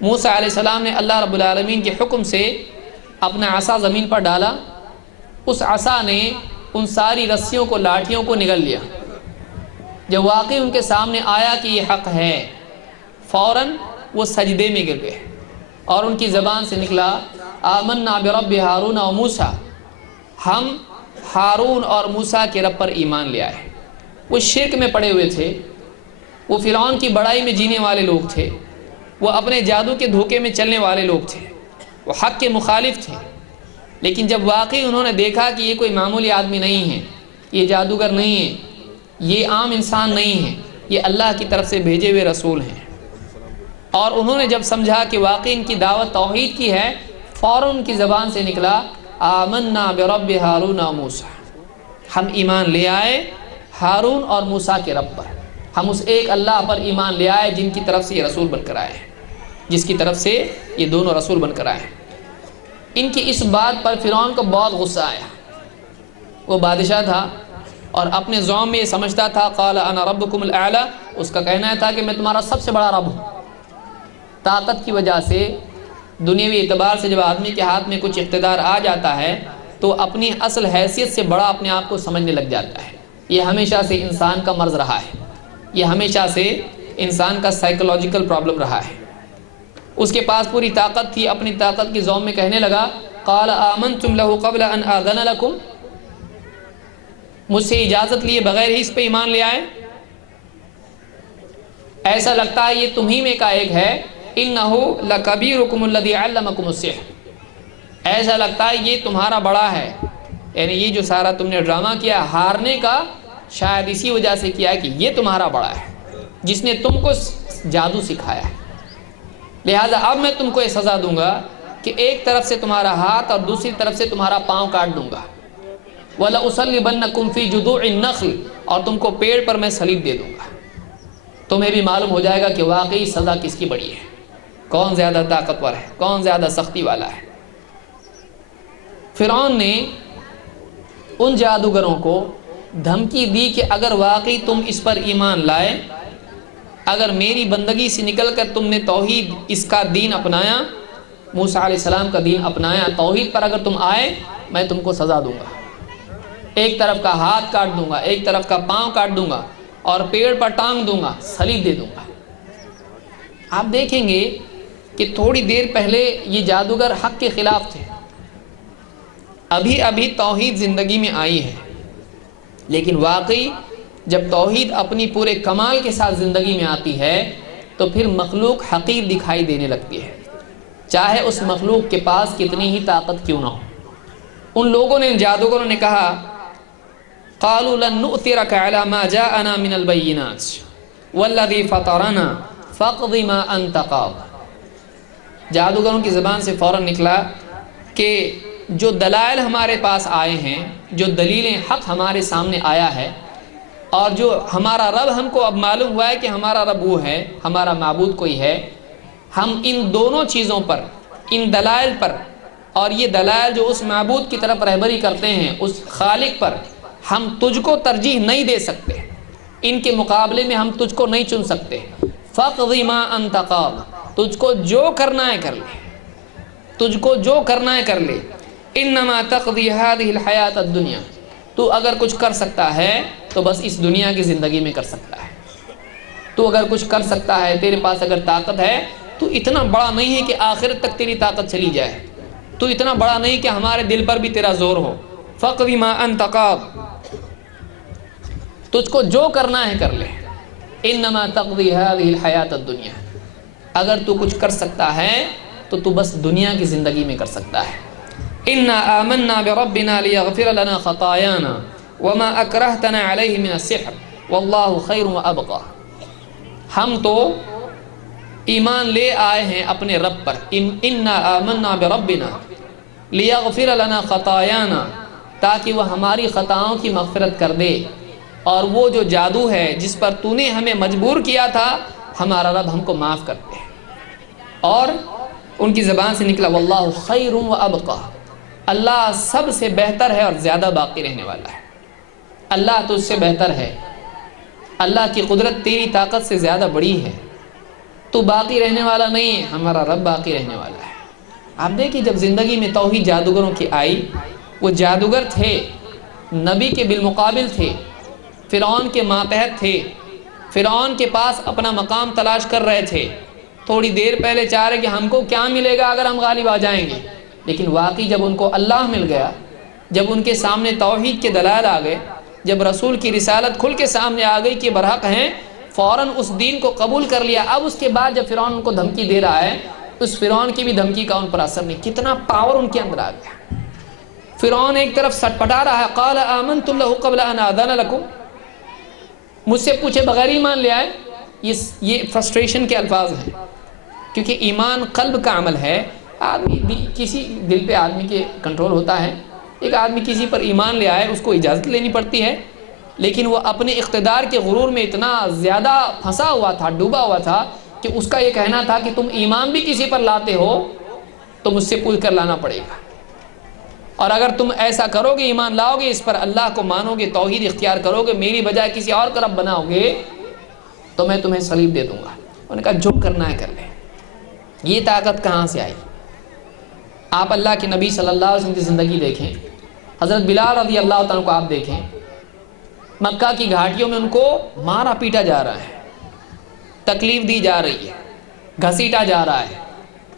موسیٰ علیہ السلام نے اللہ رب العالمین کے حکم سے اپنا عصا زمین پر ڈالا، اس عصا نے ان ساری رسیوں کو، لاٹھیوں کو نگل لیا۔ جب واقعی ان کے سامنے آیا کہ یہ حق ہے، فوراً وہ سجدے میں گر گئے اور ان کی زبان سے نکلا آمنا برب ہارون و موسیٰ، ہم ہارون اور موسیٰ کے رب پر ایمان لے آئے۔ وہ شرک میں پڑے ہوئے تھے، وہ فرعون کی بڑائی میں جینے والے لوگ تھے، وہ اپنے جادو کے دھوکے میں چلنے والے لوگ تھے، وہ حق کے مخالف تھے۔ لیکن جب واقعی انہوں نے دیکھا کہ یہ کوئی معمولی آدمی نہیں ہے، یہ جادوگر نہیں ہے، یہ عام انسان نہیں ہے، یہ اللہ کی طرف سے بھیجے ہوئے رسول ہیں، اور انہوں نے جب سمجھا کہ واقعی ان کی دعوت توحید کی ہے، فوراً ان کی زبان سے نکلا آمنا برب ہارون و موسیٰ، ہم ایمان لے آئے ہارون اور موسیٰ کے رب پر، ہم اس ایک اللہ پر ایمان لے آئے جن کی طرف سے یہ رسول بن کر آئے ہیں، جس کی طرف سے یہ دونوں رسول بن کر آئے ہیں۔ ان کی اس بات پر فرعون کو بہت غصہ آیا۔ وہ بادشاہ تھا اور اپنے زعم میں یہ سمجھتا تھا قال انا ربکم الاعلی، اس کا کہنا تھا کہ میں تمہارا سب سے بڑا رب ہوں۔ طاقت کی وجہ سے، دنیاوی اعتبار سے جب آدمی کے ہاتھ میں کچھ اقتدار آ جاتا ہے تو اپنی اصل حیثیت سے بڑا اپنے آپ کو سمجھنے لگ جاتا ہے۔ یہ ہمیشہ سے انسان کا مرض رہا ہے، یہ ہمیشہ سے انسان کا سائیکولوجیکل پرابلم رہا ہے۔ اس کے پاس پوری طاقت تھی، اپنی طاقت کی زوم میں کہنے لگا قال آمنتم له قبل ان آذن لكم، مجھ سے اجازت لیے بغیر ہی اس پہ ایمان لے آئے، ایسا لگتا ہے یہ تمہیں میں کا ایک ہے، انہ لکبیرکم الذی علمکم السحر، ایسا لگتا ہے یہ تمہارا بڑا ہے، یعنی یہ جو سارا تم نے ڈرامہ کیا ہارنے کا شاید اسی وجہ سے کیا کہ یہ تمہارا بڑا ہے جس نے تم کو جادو سکھایا ہے، لہٰذا اب میں تم کو یہ سزا دوں گا کہ ایک طرف سے تمہارا ہاتھ اور دوسری طرف سے تمہارا پاؤں کاٹ دوں گا، وَلَأُصَلِّبَنَّكُمْ فِي جُذُوعِ النَّخْلِ، اور تم کو پیڑ پر میں صلیب دے دوں گا۔ تمہیں بھی معلوم ہو جائے گا کہ واقعی سزا کس کی بڑی ہے، کون زیادہ طاقتور ہے، کون زیادہ سختی والا ہے۔ فرعون نے ان جادوگروں کو دھمکی دی کہ اگر واقعی تم اس پر ایمان لائے، اگر میری بندگی سے نکل کر تم نے توحید اس کا دین اپنایا، موسیٰ علیہ السلام کا دین اپنایا، توحید پر اگر تم آئے، میں تم کو سزا دوں گا، ایک طرف کا ہاتھ کاٹ دوں گا، ایک طرف کا پاؤں کاٹ دوں گا اور پیڑ پر ٹانگ دوں گا، صلیب دے دوں گا۔ آپ دیکھیں گے کہ تھوڑی دیر پہلے یہ جادوگر حق کے خلاف تھے، ابھی ابھی توحید زندگی میں آئی ہے، لیکن واقعی جب توحید اپنی پورے کمال کے ساتھ زندگی میں آتی ہے تو پھر مخلوق حقیر دکھائی دینے لگتی ہے، چاہے اس مخلوق کے پاس کتنی ہی طاقت کیوں نہ ہو۔ ان لوگوں نے، ان جادوگروں نے کہا قالوا لن نؤثرك على ما جاءنا من البينات والذي فطرنا فاقض ما انت قاض، جادوگروں کی زبان سے فوراً نکلا کہ جو دلائل ہمارے پاس آئے ہیں، جو دلیلیں حق ہمارے سامنے آیا ہے، اور جو ہمارا رب ہم کو اب معلوم ہوا ہے کہ ہمارا رب وہ ہے، ہمارا معبود کوئی ہے، ہم ان دونوں چیزوں پر، ان دلائل پر، اور یہ دلائل جو اس معبود کی طرف رہبری کرتے ہیں، اس خالق پر، ہم تجھ کو ترجیح نہیں دے سکتے، ان کے مقابلے میں ہم تجھ کو نہیں چن سکتے۔ فَاقْضِ مَا أَنْتَ قَاضٍ، تجھ کو جو کرنا ہے کر لے، تجھ کو جو کرنا ہے کر لے۔ إِنَّمَا تَقْضِي هَذِهِ الْحَيَاةَ الدُّنْيَا، تو اگر کچھ کر سکتا ہے تو بس اس دنیا کی زندگی میں کر سکتا ہے، تو اگر کچھ کر سکتا ہے، تیرے پاس اگر طاقت ہے، تو اتنا بڑا نہیں ہے کہ آخرت تک تیری طاقت چلی جائے، تو اتنا بڑا نہیں کہ ہمارے دل پر بھی تیرا زور ہو۔ فَاقْضِ مَا أَنْتَ قَاضٍ، تجھ کو جو کرنا ہے کر لے۔ انما تقضی هذه الحیات الدنیا، اگر تو کچھ کر سکتا ہے تو تو بس دنیا کی زندگی میں کر سکتا ہے۔ انا آمنا بربنا لیغفر لنا خطایانا وما اکرہتنا علیہ من السحر واللہ خیر وابقى، ہم تو ایمان لے آئے ہیں اپنے رب پر، انا آمنا بربنا لیغفر لنا خطایانا، تاکہ وہ ہماری خطاؤں کی مغفرت کر دے، اور وہ جو جادو ہے جس پر تو نے ہمیں مجبور کیا تھا ہمارا رب ہم کو معاف کر دے۔ اور ان کی زبان سے نکلا واللہ خیر و ابقا، اللہ سب سے بہتر ہے اور زیادہ باقی رہنے والا ہے۔ اللہ تو اس سے بہتر ہے، اللہ کی قدرت تیری طاقت سے زیادہ بڑی ہے، تو باقی رہنے والا نہیں ہے، ہمارا رب باقی رہنے والا ہے۔ آپ دیکھیں جب زندگی میں توحید جادوگروں کی آئی، وہ جادوگر تھے، نبی کے بالمقابل تھے، فرعون کے ماتحت تھے، فرعون کے پاس اپنا مقام تلاش کر رہے تھے، تھوڑی دیر پہلے چاہ رہے کہ ہم کو کیا ملے گا اگر ہم غالب آ جائیں گے، لیکن واقعی جب ان کو اللہ مل گیا، جب ان کے سامنے توحید کے دلائل آ گئے، جب رسول کی رسالت کھل کے سامنے آ گئی کہ برحق ہیں، فوراً اس دین کو قبول کر لیا۔ اب اس کے بعد جب فرعون ان کو دھمکی دے رہا ہے، اس فرعون کی بھی دھمکی کا ان پر اثر نہیں، کتنا پاور ان کے اندر آ گیا۔ فرعون ایک طرف سٹپٹا رہا ہے، قال آمنتم لہ قبل ان آذن لکم، مجھ سے پوچھے بغیر ایمان لے آئے۔ یہ فرسٹریشن کے الفاظ ہیں، کیونکہ ایمان قلب کا عمل ہے۔ آدمی کسی دل پہ آدمی کے کنٹرول ہوتا ہے، ایک آدمی کسی پر ایمان لے آئے اس کو اجازت لینی پڑتی ہے، لیکن وہ اپنے اقتدار کے غرور میں اتنا زیادہ پھنسا ہوا تھا، ڈوبا ہوا تھا کہ اس کا یہ کہنا تھا کہ تم ایمان بھی کسی پر لاتے ہو تو مجھ سے پوچھ کر لانا پڑے گا، اور اگر تم ایسا کرو گے، ایمان لاؤ گے، اس پر اللہ کو مانو گے، توحید اختیار کرو گے، میری بجائے کسی اور کا رب بناؤ گے تو میں تمہیں صلیب دے دوں گا۔ انہوں نے کہا جو کرنا ہے کر لے۔ یہ طاقت کہاں سے آئی؟ آپ اللہ کے نبی صلی اللہ علیہ وسلم کی زندگی دیکھیں، حضرت بلال رضی اللہ تعالیٰ کو آپ دیکھیں، مکہ کی گھاٹیوں میں ان کو مارا پیٹا جا رہا ہے، تکلیف دی جا رہی ہے، گھسیٹا جا رہا ہے،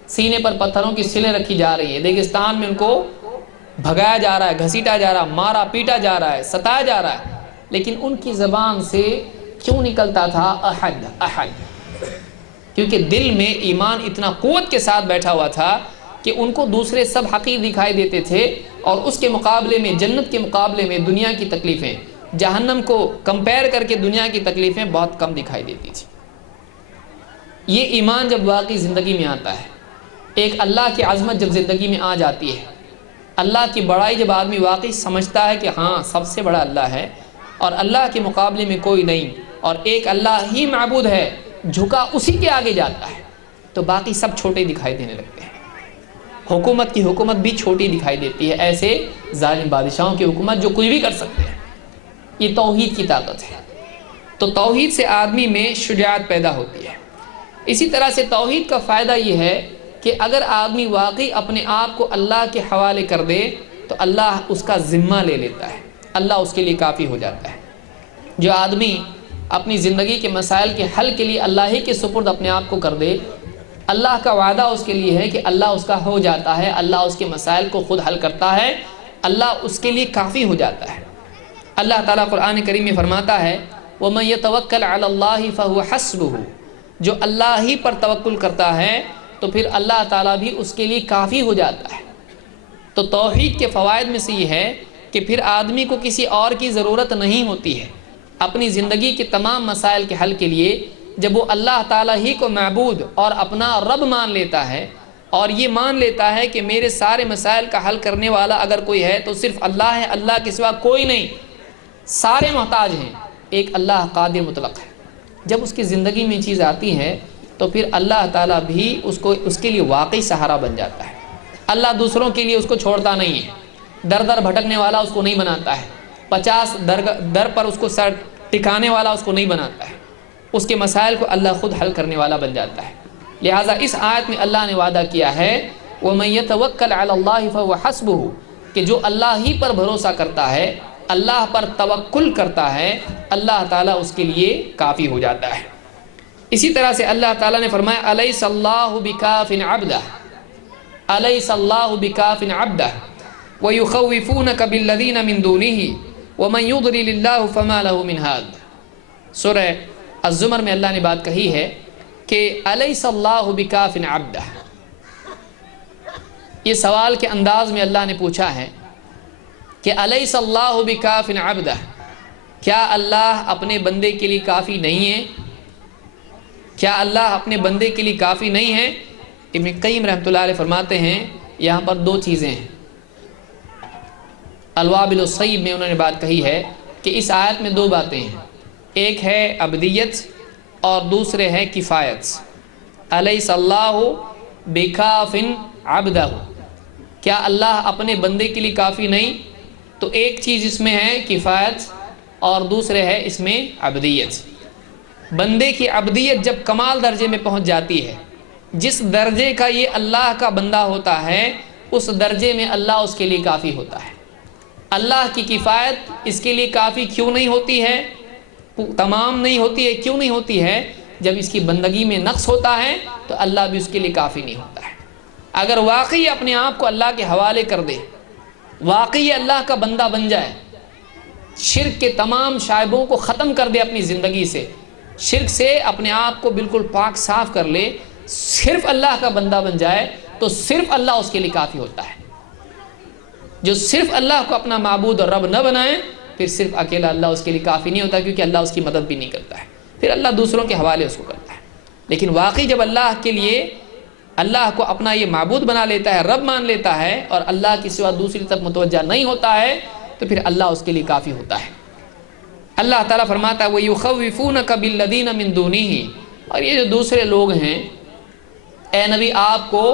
سینے پر پتھروں کی سلیں رکھی جا رہی ہے، ریگستان میں ان کو بھگایا جا رہا ہے، گھسیٹا جا رہا ہے، مارا پیٹا جا رہا ہے، ستایا جا رہا ہے، لیکن ان کی زبان سے کیوں نکلتا تھا احد احد؟ کیونکہ دل میں ایمان اتنا قوت کے ساتھ بیٹھا ہوا تھا کہ ان کو دوسرے سب حقیر دکھائی دیتے تھے، اور اس کے مقابلے میں، جنت کے مقابلے میں دنیا کی تکلیفیں، جہنم کو کمپیئر کر کے دنیا کی تکلیفیں بہت کم دکھائی دیتی تھی۔ یہ ایمان جب واقعی زندگی میں آتا ہے، ایک اللہ کی عظمت جب زندگی میں آ جاتی ہے، اللہ کی بڑائی جب آدمی واقعی سمجھتا ہے کہ ہاں سب سے بڑا اللہ ہے اور اللہ کے مقابلے میں کوئی نہیں، اور ایک اللہ ہی معبود ہے، جھکا اسی کے آگے جاتا ہے، تو باقی سب چھوٹے دکھائی دینے لگتے ہیں۔ حکومت کی حکومت بھی چھوٹی دکھائی دیتی ہے، ایسے ظالم بادشاہوں کی حکومت جو کچھ بھی کر سکتے ہیں۔ یہ توحید کی طاقت ہے۔ تو توحید سے آدمی میں شجاعت پیدا ہوتی ہے۔ اسی طرح سے توحید کا فائدہ یہ ہے کہ اگر آدمی واقعی اپنے آپ کو اللہ کے حوالے کر دے تو اللہ اس کا ذمہ لے لیتا ہے، اللہ اس کے لیے کافی ہو جاتا ہے۔ جو آدمی اپنی زندگی کے مسائل کے حل کے لیے اللہ ہی کے سپرد اپنے آپ کو کر دے، اللہ کا وعدہ اس کے لیے ہے کہ اللہ اس کا ہو جاتا ہے، اللہ اس کے مسائل کو خود حل کرتا ہے، اللہ اس کے لیے کافی ہو جاتا ہے۔ اللہ تعالیٰ قرآن کریم میں فرماتا ہے وَمَن يَتَوَكَّلْ عَلَى اللَّهِ فَهُوَ حَسْبُهُ، جو اللہ ہی پر توکل کرتا ہے تو پھر اللہ تعالیٰ بھی اس کے لیے کافی ہو جاتا ہے۔ تو توحید کے فوائد میں سے یہ ہے کہ پھر آدمی کو کسی اور کی ضرورت نہیں ہوتی ہے اپنی زندگی کے تمام مسائل کے حل کے لیے۔ جب وہ اللہ تعالیٰ ہی کو معبود اور اپنا رب مان لیتا ہے اور یہ مان لیتا ہے کہ میرے سارے مسائل کا حل کرنے والا اگر کوئی ہے تو صرف اللہ ہے، اللہ کے سوا کوئی نہیں، سارے محتاج ہیں، ایک اللہ قادر مطلق ہے۔ جب اس کی زندگی میں چیز آتی ہے تو پھر اللہ تعالیٰ بھی اس کے لیے واقعی سہارا بن جاتا ہے۔ اللہ دوسروں کے لیے اس کو چھوڑتا نہیں ہے، در در بھٹکنے والا اس کو نہیں بناتا ہے، 50 در پر اس کو سر ٹکانے والا اس کو نہیں بناتا ہے، اس کے مسائل کو اللہ خود حل کرنے والا بن جاتا ہے۔ لہٰذا اس آیت میں اللہ نے وعدہ کیا ہے وَمَن يَتَوَكَّلْ عَلَى اللَّهِ فَهُوَ حَسْبُهُ، کہ جو اللہ ہی پر بھروسہ کرتا ہے، اللہ پر توکل کرتا ہے، اللہ تعالیٰ اس کے لیے کافی ہو جاتا ہے۔ اسی طرح سے اللہ تعالیٰ نے فرمایا أَلَيْسَ اللَّهُ بِكَافٍ عَبْدَهُ أَلَيْسَ اللَّهُ بِكَافٍ عَبْدَهُ وَيُخَوِّفُونَكَ بِالَّذِينَ مِن دُونِهِ وَمَن يُضْلِلِ اللَّهُ فَمَا لَهُ مِنْ هَادٍ۔ سورہ الزمر میں اللہ نے بات کہی ہے کہ أَلَيْسَ اللَّهُ بِكَافٍ عَبْدَهُ، یہ سوال کے انداز میں اللہ نے پوچھا ہے کہ أَلَيْسَ اللَّهُ بِكَافٍ عَبْدَهُ، کیا اللہ اپنے بندے کے لیے کافی نہیں ہے؟ کیا اللہ اپنے بندے کے لیے کافی نہیں ہے؟ ابن قیم رحمۃ اللہ علیہ فرماتے ہیں یہاں پر دو چیزیں ہیں۔ الوابل الصیب میں انہوں نے بات کہی ہے کہ اس آیت میں دو باتیں ہیں، ایک ہے عبدیت اور دوسرے ہے کفایت۔ الیس اللہ بکاف عبدہ، کیا اللہ اپنے بندے کے لیے کافی نہیں؟ تو ایک چیز اس میں ہے کفایت اور دوسرے ہے اس میں عبدیت۔ بندے کی عبدیت جب کمال درجے میں پہنچ جاتی ہے، جس درجے کا یہ اللہ کا بندہ ہوتا ہے اس درجے میں اللہ اس کے لیے کافی ہوتا ہے۔ اللہ کی کفایت اس کے لیے کافی کیوں نہیں ہوتی ہے، تمام نہیں ہوتی ہے، کیوں نہیں ہوتی ہے؟ جب اس کی بندگی میں نقص ہوتا ہے تو اللہ بھی اس کے لیے کافی نہیں ہوتا ہے۔ اگر واقعی اپنے آپ کو اللہ کے حوالے کر دے، واقعی اللہ کا بندہ بن جائے، شرک کے تمام شائبوں کو ختم کر دے اپنی زندگی سے، شرک سے اپنے آپ کو بالکل پاک صاف کر لے، صرف اللہ کا بندہ بن جائے تو صرف اللہ اس کے لیے کافی ہوتا ہے۔ جو صرف اللہ کو اپنا معبود اور رب نہ بنائے، پھر صرف اکیلا اللہ اس کے لیے کافی نہیں ہوتا، کیونکہ اللہ اس کی مدد بھی نہیں کرتا ہے، پھر اللہ دوسروں کے حوالے اس کو کرتا ہے۔ لیکن واقعی جب اللہ کے لیے اللہ کو اپنا یہ معبود بنا لیتا ہے، رب مان لیتا ہے، اور اللہ کی سوا دوسری طرف متوجہ نہیں ہوتا ہے، تو پھر اللہ اس کے لیے کافی ہوتا ہے۔ اللہ تعالیٰ فرماتا ہے وَيُخَوِّفُونَكَ بِالَّذِينَ مِن دُونِهِ، اور یہ جو دوسرے لوگ ہیں، اے نبی آپ کو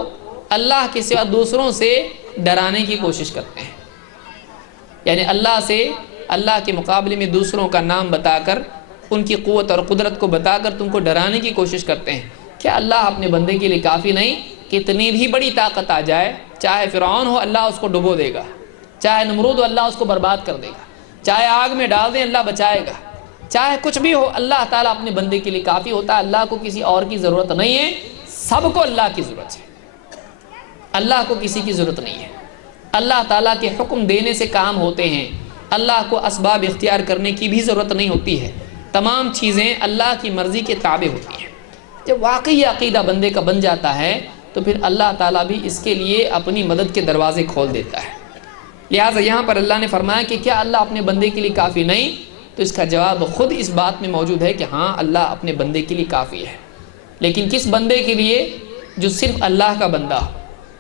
اللہ کے سوا دوسروں سے ڈرانے کی کوشش کرتے ہیں، یعنی اللہ سے، اللہ کے مقابلے میں دوسروں کا نام بتا کر، ان کی قوت اور قدرت کو بتا کر تم کو ڈرانے کی کوشش کرتے ہیں۔ کیا اللہ اپنے بندے کے لیے کافی نہیں؟ کتنی بھی بڑی طاقت آ جائے، چاہے فرعون ہو اللہ اس کو ڈبو دے گا، چاہے نمرود ہو اللہ اس کو برباد کر دے گا، چاہے آگ میں ڈال دیں اللہ بچائے گا، چاہے کچھ بھی ہو، اللہ تعالیٰ اپنے بندے کے لیے کافی ہوتا ہے۔ اللہ کو کسی اور کی ضرورت نہیں ہے، سب کو اللہ کی ضرورت ہے، اللہ کو کسی کی ضرورت نہیں ہے۔ اللہ تعالیٰ کے حکم دینے سے کام ہوتے ہیں، اللہ کو اسباب اختیار کرنے کی بھی ضرورت نہیں ہوتی ہے، تمام چیزیں اللہ کی مرضی کے تابع ہوتی ہیں۔ جب واقعی عقیدہ بندے کا بن جاتا ہے تو پھر اللہ تعالیٰ بھی اس کے لیے اپنی مدد کے دروازے کھول دیتا ہے۔ لہٰذا یہاں پر اللہ نے فرمایا کہ کیا اللہ اپنے بندے کے لیے کافی نہیں؟ تو اس کا جواب خود اس بات میں موجود ہے کہ ہاں اللہ اپنے بندے کے لیے کافی ہے، لیکن کس بندے کے لیے؟ جو صرف اللہ کا بندہ ہو۔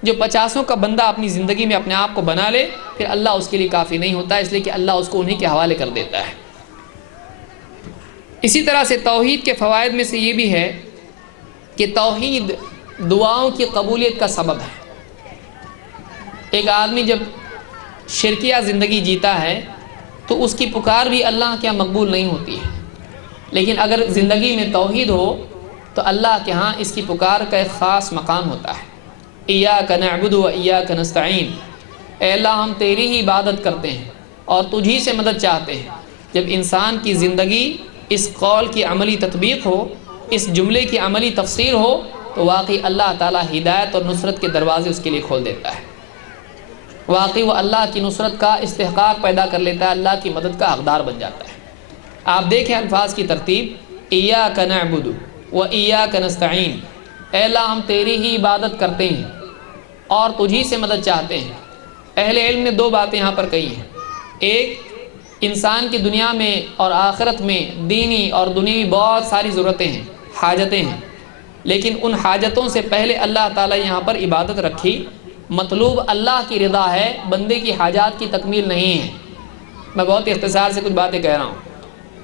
جو 50 کا بندہ اپنی زندگی میں اپنے آپ کو بنا لے، پھر اللہ اس کے لیے کافی نہیں ہوتا، اس لیے کہ اللہ اس کو انہیں کے حوالے کر دیتا ہے۔ اسی طرح سے توحید کے فوائد میں سے یہ بھی ہے کہ توحید دعاؤں کی قبولیت کا سبب ہے۔ ایک آدمی جب شرکیہ زندگی جیتا ہے تو اس کی پکار بھی اللہ کے یہاں مقبول نہیں ہوتی ہے، لیکن اگر زندگی میں توحید ہو تو اللہ کے ہاں اس کی پکار کا ایک خاص مقام ہوتا ہے۔ ایاک نعبد و ایاک نستعین، اے اللہ ہم تیری ہی عبادت کرتے ہیں اور تجھی سے مدد چاہتے ہیں۔ جب انسان کی زندگی اس قول کی عملی تطبیق ہو، اس جملے کی عملی تفسیر ہو، تو واقعی اللہ تعالیٰ ہدایت اور نصرت کے دروازے اس کے لیے کھول دیتا ہے، واقعی وہ اللہ کی نصرت کا استحقاق پیدا کر لیتا ہے، اللہ کی مدد کا حقدار بن جاتا ہے۔ آپ دیکھیں الفاظ کی ترتیب، ایاک نعبد و ایاک نستعین، اے اللہ ہم تیری ہی عبادت کرتے ہیں اور تجھی سے مدد چاہتے ہیں۔ اہل علم نے دو باتیں یہاں پر کہی ہیں، ایک انسان کی دنیا میں اور آخرت میں دینی اور دنیوی بہت ساری ضرورتیں ہیں، حاجتیں ہیں، لیکن ان حاجتوں سے پہلے اللہ تعالیٰ یہاں پر عبادت رکھی۔ مطلوب اللہ کی رضا ہے، بندے کی حاجات کی تکمیل نہیں ہے۔ میں بہت اختصار سے کچھ باتیں کہہ رہا ہوں۔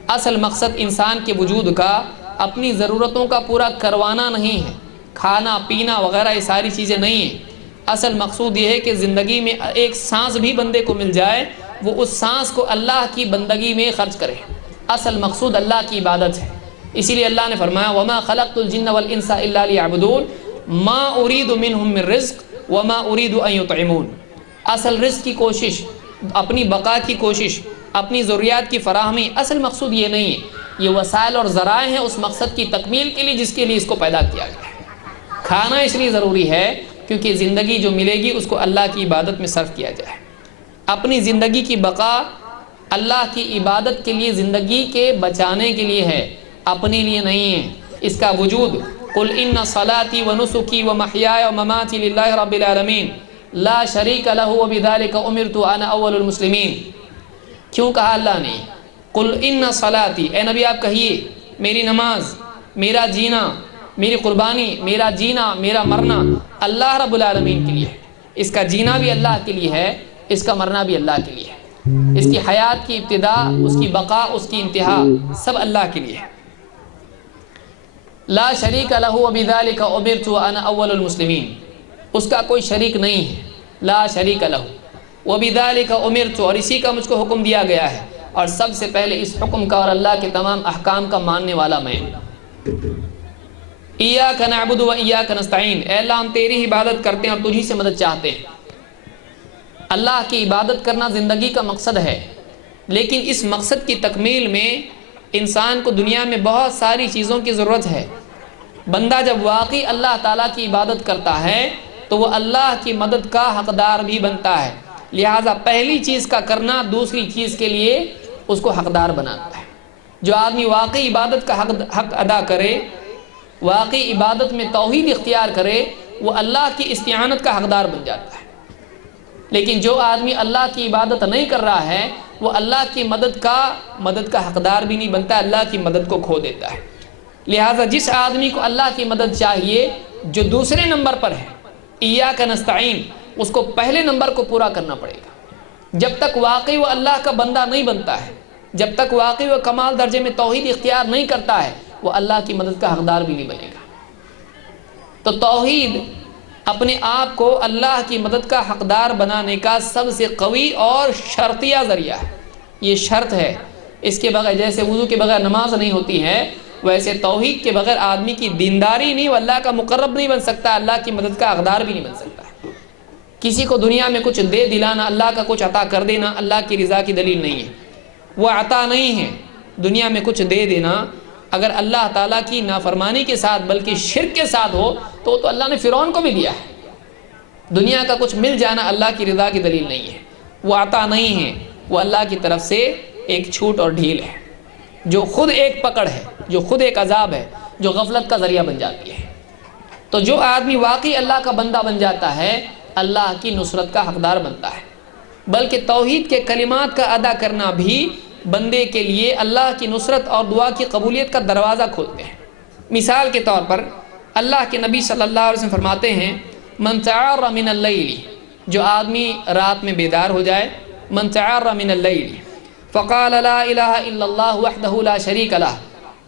اصل مقصد انسان کے وجود کا اپنی ضرورتوں کا پورا کروانا نہیں ہے، کھانا پینا وغیرہ یہ ساری چیزیں نہیں ہیں۔ اصل مقصود یہ ہے کہ زندگی میں ایک سانس بھی بندے کو مل جائے، وہ اس سانس کو اللہ کی بندگی میں خرچ کرے۔ اصل مقصود اللہ کی عبادت ہے، اسی لیے اللہ نے فرمایا وَمَا خَلَقْتُ الْجِنَّ وَالْإِنسَ إِلَّا لِيَعْبُدُونَ مَا أُرِيدُ مِنْهُم مِّن رِزْقٍ وَمَا أُرِيدُ أَن يُطْعِمُونَ۔ اصل رزق کی کوشش، اپنی بقا کی کوشش، اپنی ضروریات کی فراہمی، اصل مقصود یہ نہیں ہے، یہ وسائل اور ذرائع ہیں اس مقصد کی تکمیل کے لیے جس کے لیے اس کو پیدا کیا گیا ہے۔ کھانا اس لیے ضروری ہے کیونکہ زندگی جو ملے گی اس کو اللہ کی عبادت میں صرف کیا جائے۔ اپنی زندگی کی بقا اللہ کی عبادت کے لیے، زندگی کے بچانے کے لیے ہے، اپنے لیے نہیں ہے۔ اس کا وجود قل ان صلاتي ونسكي ومحياي ومماتي لله رب العالمین لا شریک لہ وبذلک امرت وانا اول المسلمین۔ کیوں کہا اللہ نے قل ان صلاتي؟ اے نبی آپ کہیے میری نماز، میرا جینا، میری قربانی، میرا جینا، میرا مرنا اللہ رب العالمین کے لیے ہے۔ اس کا جینا بھی اللہ کے لیے ہے، اس کا مرنا بھی اللہ کے لیے ہے۔ اس کی حیات کی ابتدا، اس کی بقا، اس کی انتہا سب اللہ کے لیے ہے۔ لا شریک لہ وبذالک امرت وانا اول المسلمین، اس کا کوئی شریک نہیں ہے، لا شریک لہ وبذالک امرت، اور اسی کا مجھ کو حکم دیا گیا ہے، اور سب سے پہلے اس حکم کا اور اللہ کے تمام احکام کا ماننے والا میں۔ ایاک نعبد و ایاک نستعین، اے اللہ ہم تیری عبادت کرتے ہیں اور تجھی سے مدد چاہتے ہیں۔ اللہ کی عبادت کرنا زندگی کا مقصد ہے، لیکن اس مقصد کی تکمیل میں انسان کو دنیا میں بہت ساری چیزوں کی ضرورت ہے۔ بندہ جب واقعی اللہ تعالیٰ کی عبادت کرتا ہے تو وہ اللہ کی مدد کا حقدار بھی بنتا ہے، لہٰذا پہلی چیز کا کرنا دوسری چیز کے لیے اس کو حقدار بناتا ہے۔ جو آدمی واقعی عبادت کا حق ادا کرے، واقعی عبادت میں توحید اختیار کرے، وہ اللہ کی استعانت کا حقدار بن جاتا ہے۔ لیکن جو آدمی اللہ کی عبادت نہیں کر رہا ہے وہ اللہ کی مدد کا حقدار بھی نہیں بنتا، اللہ کی مدد کو کھو دیتا ہے۔ لہٰذا جس آدمی کو اللہ کی مدد چاہیے جو دوسرے نمبر پر ہے، ایاک نستعین، اس کو پہلے نمبر کو پورا کرنا پڑے گا۔ جب تک واقعی وہ اللہ کا بندہ نہیں بنتا ہے، جب تک واقعی وہ کمال درجے میں توحید اختیار نہیں کرتا ہے، وہ اللہ کی مدد کا حقدار بھی نہیں بنے گا۔ تو توحید اپنے آپ کو اللہ کی مدد کا حقدار بنانے کا سب سے قوی اور شرطیہ ذریعہ ہے۔ یہ شرط ہے، اس کے بغیر، جیسے وضو کے بغیر نماز نہیں ہوتی ہے، ویسے توحید کے بغیر آدمی کی دینداری نہیں، وہ اللہ کا مقرب نہیں بن سکتا، اللہ کی مدد کا حقدار بھی نہیں بن سکتا۔ کسی کو دنیا میں کچھ دے دلانا، اللہ کا کچھ عطا کر دینا اللہ کی رضا کی دلیل نہیں ہے، وہ عطا نہیں ہے۔ دنیا میں کچھ دے دینا اگر اللہ تعالیٰ کی نافرمانی کے ساتھ بلکہ شرک کے ساتھ ہو تو اللہ نے فرعون کو بھی دیا ہے۔ دنیا کا کچھ مل جانا اللہ کی رضا کی دلیل نہیں ہے، وہ عطا نہیں ہے، وہ اللہ کی طرف سے ایک چھوٹ اور ڈھیل ہے، جو خود ایک پکڑ ہے، جو خود ایک عذاب ہے، جو غفلت کا ذریعہ بن جاتی ہے۔ تو جو آدمی واقعی اللہ کا بندہ بن جاتا ہے اللہ کی نصرت کا حقدار بنتا ہے، بلکہ توحید کے کلمات کا ادا کرنا بھی بندے کے لیے اللہ کی نصرت اور دعا کی قبولیت کا دروازہ کھولتے ہیں۔ مثال کے طور پر اللہ کے نبی صلی اللہ علیہ وسلم فرماتے ہیں، من تعار من اللیل، جو آدمی رات میں بیدار ہو جائے، من تعار من اللیل فقال لا الہ الا اللہ وحدہ لا شریک لہ،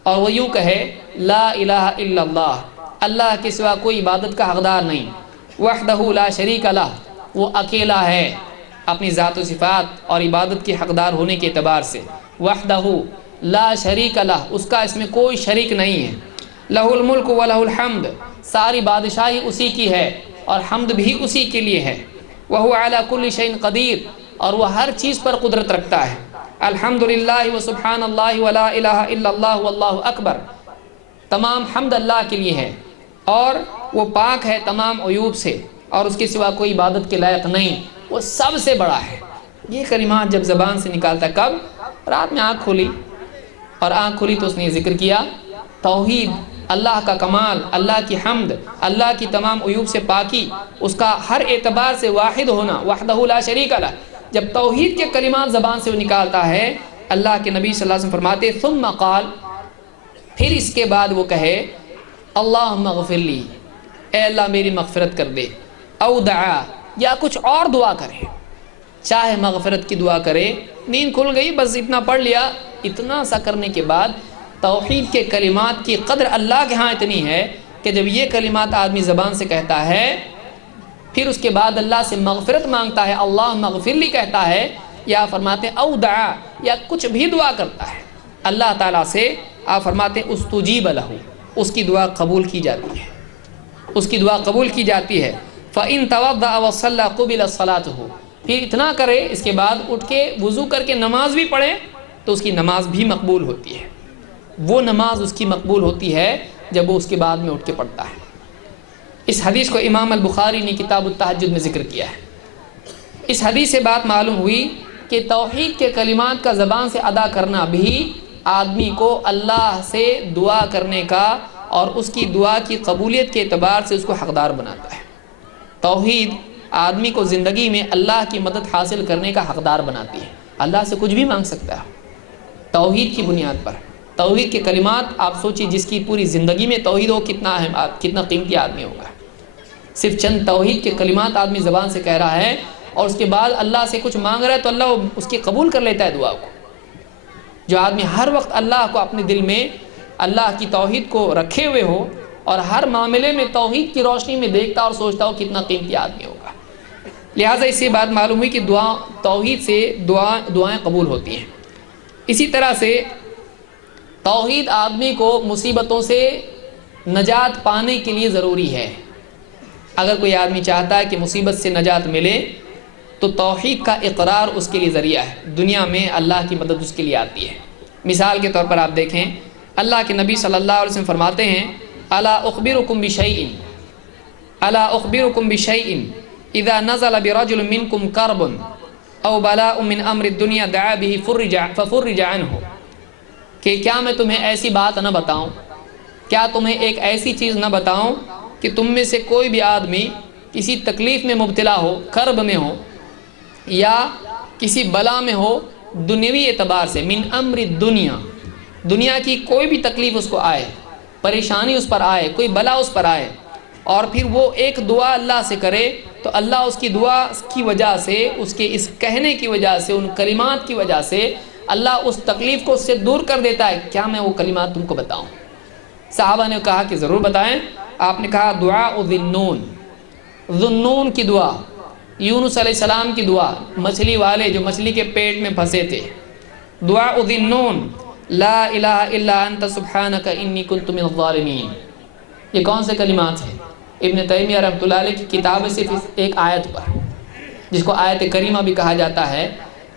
اور وہ یوں کہے لا الہ الا اللہ، اللہ کے سوا کوئی عبادت کا حقدار نہیں، وحدہ لا شریک لہ، وہ اکیلا ہے اپنی ذات و صفات اور عبادت کے حقدار ہونے کے اعتبار سے، وحدہ لا شریک لہ، اس کا اس میں کوئی شریک نہیں ہے، لہ الملک و لہ الحمد، ساری بادشاہی اسی کی ہے اور حمد بھی اسی کے لیے ہے، وہو علی کل شیء قدیر، اور وہ ہر چیز پر قدرت رکھتا ہے، الحمدللہ و سبحان اللہ ولا الہ الا اللہ واللہ اکبر، تمام حمد اللہ کے لیے ہے اور وہ پاک ہے تمام عیوب سے اور اس کے سوا کوئی عبادت کے لائق نہیں، وہ سب سے بڑا ہے۔ یہ کلمات جب زبان سے نکالتا ہے، کب؟ رات میں آنکھ کھولی، اور آنکھ کھولی تو اس نے ذکر کیا توحید، اللہ کا کمال، اللہ کی حمد، اللہ کی تمام عیوب سے پاکی، اس کا ہر اعتبار سے واحد ہونا، وحدہ لا شریک لہ۔ جب توحید کے کلمات زبان سے وہ نکالتا ہے، اللہ کے نبی صلی اللہ علیہ وسلم فرماتے ثم قال، پھر اس کے بعد وہ کہے اللہم اغفر لی، اے اللہ میری مغفرت کر دے، او دعا، یا کچھ اور دعا کرے، چاہے مغفرت کی دعا کرے، نیند کھل گئی بس اتنا پڑھ لیا، اتنا سا کرنے کے بعد توحید کے کلمات کی قدر اللہ کے ہاں اتنی ہے کہ جب یہ کلمات آدمی زبان سے کہتا ہے، پھر اس کے بعد اللہ سے مغفرت مانگتا ہے، اللہم اغفر لی کہتا ہے، یا فرماتے ہیں او دعا، یا کچھ بھی دعا کرتا ہے اللہ تعالیٰ سے، آپ فرماتے ہیں استجیب لہ، اس کی دعا قبول کی جاتی ہے، اس کی دعا قبول کی جاتی ہے۔ فَإِن تَوَضَّأَ وَصَلَّى قُبِلَتْ صَلَاتُهُ، پھر اتنا کرے، اس کے بعد اٹھ کے وضو کر کے نماز بھی پڑھے تو اس کی نماز بھی مقبول ہوتی ہے۔ وہ نماز اس کی مقبول ہوتی ہے جب وہ اس کے بعد میں اٹھ کے پڑھتا ہے۔ اس حدیث کو امام البخاری نے کتاب التہجد میں ذکر کیا ہے۔ اس حدیث سے بات معلوم ہوئی کہ توحید کے کلمات کا زبان سے ادا کرنا بھی آدمی کو اللہ سے دعا کرنے کا اور اس کی دعا کی قبولیت کے اعتبار سے اس کو حقدار بناتا ہے۔ توحید آدمی کو زندگی میں اللہ کی مدد حاصل کرنے کا حقدار بناتی ہے، اللہ سے کچھ بھی مانگ سکتا ہے توحید کی بنیاد پر۔ توحید کے کلمات، آپ سوچیے جس کی پوری زندگی میں توحید ہو کتنا اہم، کتنا قیمتی آدمی ہوگا۔ صرف چند توحید کے کلمات آدمی زبان سے کہہ رہا ہے اور اس کے بعد اللہ سے کچھ مانگ رہا ہے تو اللہ اس کی قبول کر لیتا ہے دعا کو. جو آدمی ہر وقت اللہ کو اپنے دل میں اللہ کی توحید کو رکھے ہوئے ہو اور ہر معاملے میں توحید کی روشنی میں دیکھتا اور سوچتا ہو کتنا قیمتی آدمی ہوگا. لہٰذا اس سے بات معلوم ہوئی کہ توحید سے دعائیں قبول ہوتی ہیں. اسی طرح سے توحید آدمی کو مصیبتوں سے نجات پانے کے لیے ضروری ہے. اگر کوئی آدمی چاہتا ہے کہ مصیبت سے نجات ملے تو توحید کا اقرار اس کے لیے ذریعہ ہے. دنیا میں اللہ کی مدد اس کے لیے آتی ہے. مثال کے طور پر آپ دیکھیں اللہ کے نبی صلی اللہ علیہ وسلم فرماتے ہیں الا اخبرکم بشیء الا اخبرکم بشیء اذا نزل برجل منکم کرب او بلاء من امر الدنیا دعا به ففرج عنہ، کہ کیا میں تمہیں ایسی بات نہ بتاؤں، کیا تمہیں ایک ایسی چیز نہ بتاؤں کہ تم میں سے کوئی بھی آدمی کسی تکلیف میں مبتلا ہو، کرب میں ہو یا کسی بلا میں ہو دنیوی اعتبار سے، من امر الدنیا، دنیا کی کوئی بھی تکلیف اس کو آئے، پریشانی اس پر آئے، کوئی بلا اس پر آئے، اور پھر وہ ایک دعا اللہ سے کرے تو اللہ اس کی دعا کی وجہ سے، اس کے اس کہنے کی وجہ سے، ان کلمات کی وجہ سے اللہ اس تکلیف کو اس سے دور کر دیتا ہے. کیا میں وہ کلمات تم کو بتاؤں؟ صحابہ نے کہا کہ ضرور بتائیں. آپ نے کہا دعا ذنون، ذنون کی دعا، یونس علیہ السلام کی دعا، مچھلی والے جو مچھلی کے پیٹ میں پھنسے تھے. دعا ذنون لا الہ الا انت سبحانک انی کنت من الظالمین. یہ کون سے کلمات ہیں؟ ابن تیمیہ رحمۃ اللہ علیہ کی کتاب ہے صرف ایک آیت پر، جس کو آیت کریمہ بھی کہا جاتا ہے،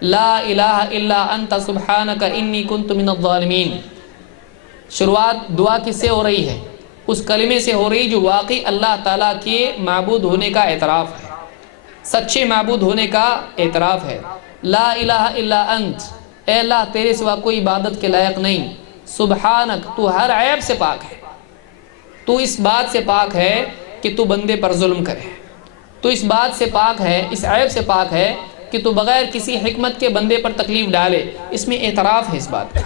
لا الہ الا انت سبحانک انی کنت من الظالمین. شروعات دعا کس سے ہو رہی ہے؟ اس کلمے سے ہو رہی جو واقعی اللہ تعالیٰ کے معبود ہونے کا اعتراف ہے، سچے معبود ہونے کا اعتراف ہے. لا الہ الا انت، اے اللہ تیرے سوا کوئی عبادت کے لائق نہیں، سبحانک تو ہر عیب سے پاک ہے، تو اس بات سے پاک ہے کہ تو بندے پر ظلم کرے، تو اس بات سے پاک ہے، اس عیب سے پاک ہے کہ تو بغیر کسی حکمت کے بندے پر تکلیف ڈالے. اس میں اعتراف ہے اس بات کا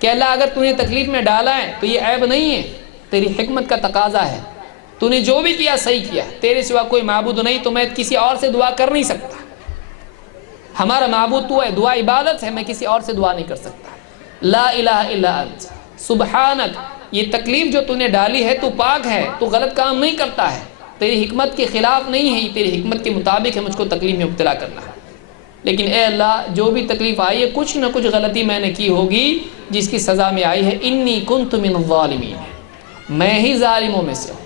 کہ اللہ اگر تو نے تکلیف میں ڈالا ہے تو یہ عیب نہیں ہے، تیری حکمت کا تقاضا ہے، تو نے جو بھی کیا صحیح کیا، تیرے سوا کوئی معبود نہیں، تو میں کسی اور سے دعا کر نہیں سکتا، ہمارا معبود تو ہے، دعا عبادت ہے، میں کسی اور سے دعا نہیں کر سکتا. لا الہ الا انت سبحانک، یہ تکلیف جو تو نے ڈالی ہے تو پاک ہے، تو غلط کام نہیں کرتا ہے، تیری حکمت کے خلاف نہیں ہے، یہ تیری حکمت کے مطابق ہے مجھ کو تکلیف میں مبتلا کرنا ہے. لیکن اے اللہ جو بھی تکلیف آئی ہے کچھ نہ کچھ غلطی میں نے کی ہوگی جس کی سزا میں آئی ہے، انی کنت من الظالمین، میں ہی ظالموں میں سے ہوں،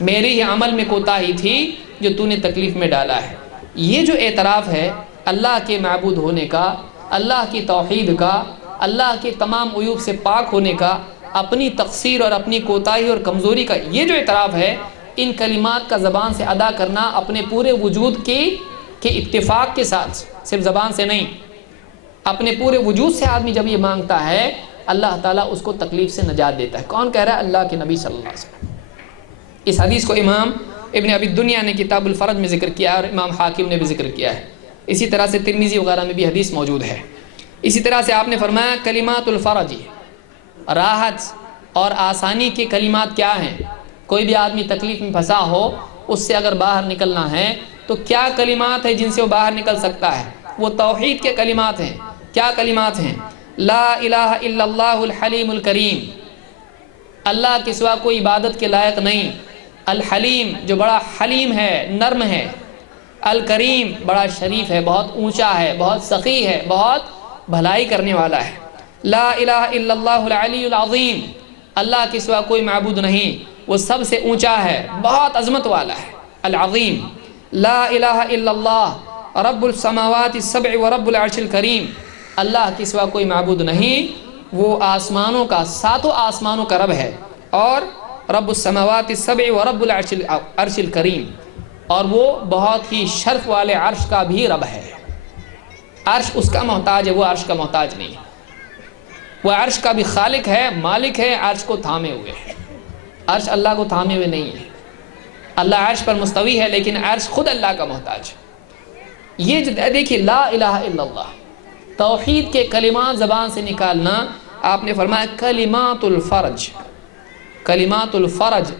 میری ہی عمل میں کوتاہی تھی جو تو نے تکلیف میں ڈالا ہے. یہ جو اعتراف ہے اللہ کے معبود ہونے کا، اللہ کی توحید کا، اللہ کے تمام عیوب سے پاک ہونے کا، اپنی تقصیر اور اپنی کوتاہی اور کمزوری کا، یہ جو اعتراف ہے، ان کلمات کا زبان سے ادا کرنا اپنے پورے وجود کے اتفاق کے ساتھ، صرف زبان سے نہیں، اپنے پورے وجود سے آدمی جب یہ مانگتا ہے اللہ تعالیٰ اس کو تکلیف سے نجات دیتا ہے. کون کہہ رہا ہے؟ اللہ کے نبی صلی اللہ علیہ وسلم. اس حدیث کو امام ابن ابی الدنیا نے کتاب الفرج میں ذکر کیا اور امام حاکم نے بھی ذکر کیا ہے. اسی طرح سے ترمذی وغیرہ میں بھی حدیث موجود ہے. اسی طرح سے آپ نے فرمایا کلمات الفرج، راحت اور آسانی کے کلمات کیا ہیں؟ کوئی بھی آدمی تکلیف میں پھنسا ہو، اس سے اگر باہر نکلنا ہے تو کیا کلمات ہیں جن سے وہ باہر نکل سکتا ہے؟ وہ توحید کے کلمات ہیں. کیا کلمات ہیں؟ لا الہ الا اللہ الحلیم الکریم، اللہ کے سوا کوئی عبادت کے لائق نہیں، الحلیم جو بڑا حلیم ہے، نرم ہے، الکریم بڑا شریف ہے، بہت اونچا ہے، بہت سخی ہے، بہت بھلائی کرنے والا ہے. لا الہ الا اللہ العلی العظیم، اللہ کے سوا کوئی معبود نہیں، وہ سب سے اونچا ہے، بہت عظمت والا ہے، العظیم. لا الہ الا اللہ رب السماوات السبع ورب العرش الکریم، اللہ کے سوا کوئی معبود نہیں، وہ آسمانوں کا، ساتوں آسمانوں کا رب ہے، اور رب السماوات السبع ورب العرش الکریم، اور وہ بہت ہی شرف والے عرش کا بھی رب ہے. عرش اس کا محتاج ہے، وہ عرش کا محتاج نہیں ہے. وہ عرش کا بھی خالق ہے، مالک ہے، عرش کو تھامے ہوئے ہے. عرش اللہ کو تھامے ہوئے نہیں ہے، اللہ عرش پر مستوی ہے لیکن عرش خود اللہ کا محتاج ہے. یہ دیکھیے لا الہ الا اللہ، توحید کے کلمات زبان سے نکالنا. آپ نے فرمایا کلمات الفرج، کلمات الفرج،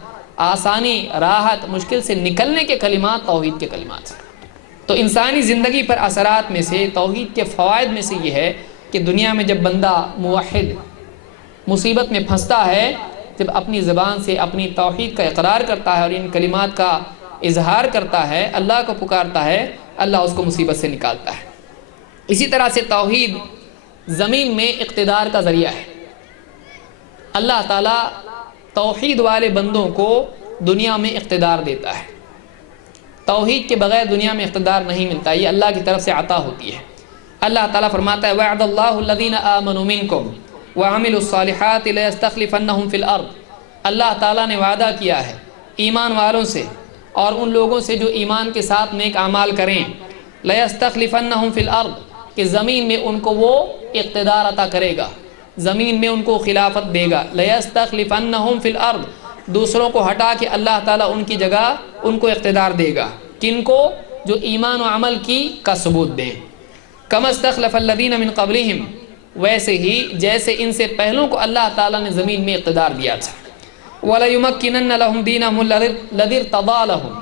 آسانی، راحت، مشکل سے نکلنے کے کلمات توحید کے کلمات ہیں. تو انسانی زندگی پر اثرات میں سے توحید کے فوائد میں سے یہ ہے کہ دنیا میں جب بندہ موحد مصیبت میں پھنستا ہے، جب اپنی زبان سے اپنی توحید کا اقرار کرتا ہے اور ان کلمات کا اظہار کرتا ہے، اللہ کو پکارتا ہے، اللہ اس کو مصیبت سے نکالتا ہے۔ اسی طرح سے توحید زمین میں اقتدار کا ذریعہ ہے۔ اللہ تعالیٰ توحید والے بندوں کو دنیا میں اقتدار دیتا ہے۔ توحید کے بغیر دنیا میں اقتدار نہیں ملتا، یہ اللہ کی طرف سے عطا ہوتی ہے۔ اللہ تعالیٰ فرماتا ہے وَعَدَ اللَّهُ الَّذِينَ آمَنُوا مِنكُمْ وَعَمِلُوا الصَّالِحَاتِ لَيَسْتَخْلِفَنَّهُمْ فِي الْأَرْضِ۔ اللہ تعالیٰ نے وعدہ کیا ہے ایمان والوں سے اور ان لوگوں سے جو ایمان کے ساتھ نیک اعمال کریں، لَيَسْتَخْلِفَنَّهُمْ فِي الْأَرْضِ، کہ زمین میں ان کو وہ اقتدار عطا کرے گا، زمین میں ان کو خلافت دے گا۔ لَيَسْتَخْلِفَنَّهُمْ فِي الْأَرْضِ، دوسروں کو ہٹا کے اللہ تعالیٰ ان کی جگہ ان کو اقتدار دے گا۔ کن کو؟ جو ایمان و عمل کا ثبوت دیں۔ كَمَا اسْتَخْلَفَ الَّذِينَ مِن قَبْلِهِمْ، ویسے ہی جیسے ان سے پہلوں کو اللہ تعالیٰ نے زمین میں اقتدار دیا تھا۔ وَلَيُمَكِّنَنَّ لَهُمْ دِينَهُمُ الَّذِي ارْتَضَىٰ لَهُمْ،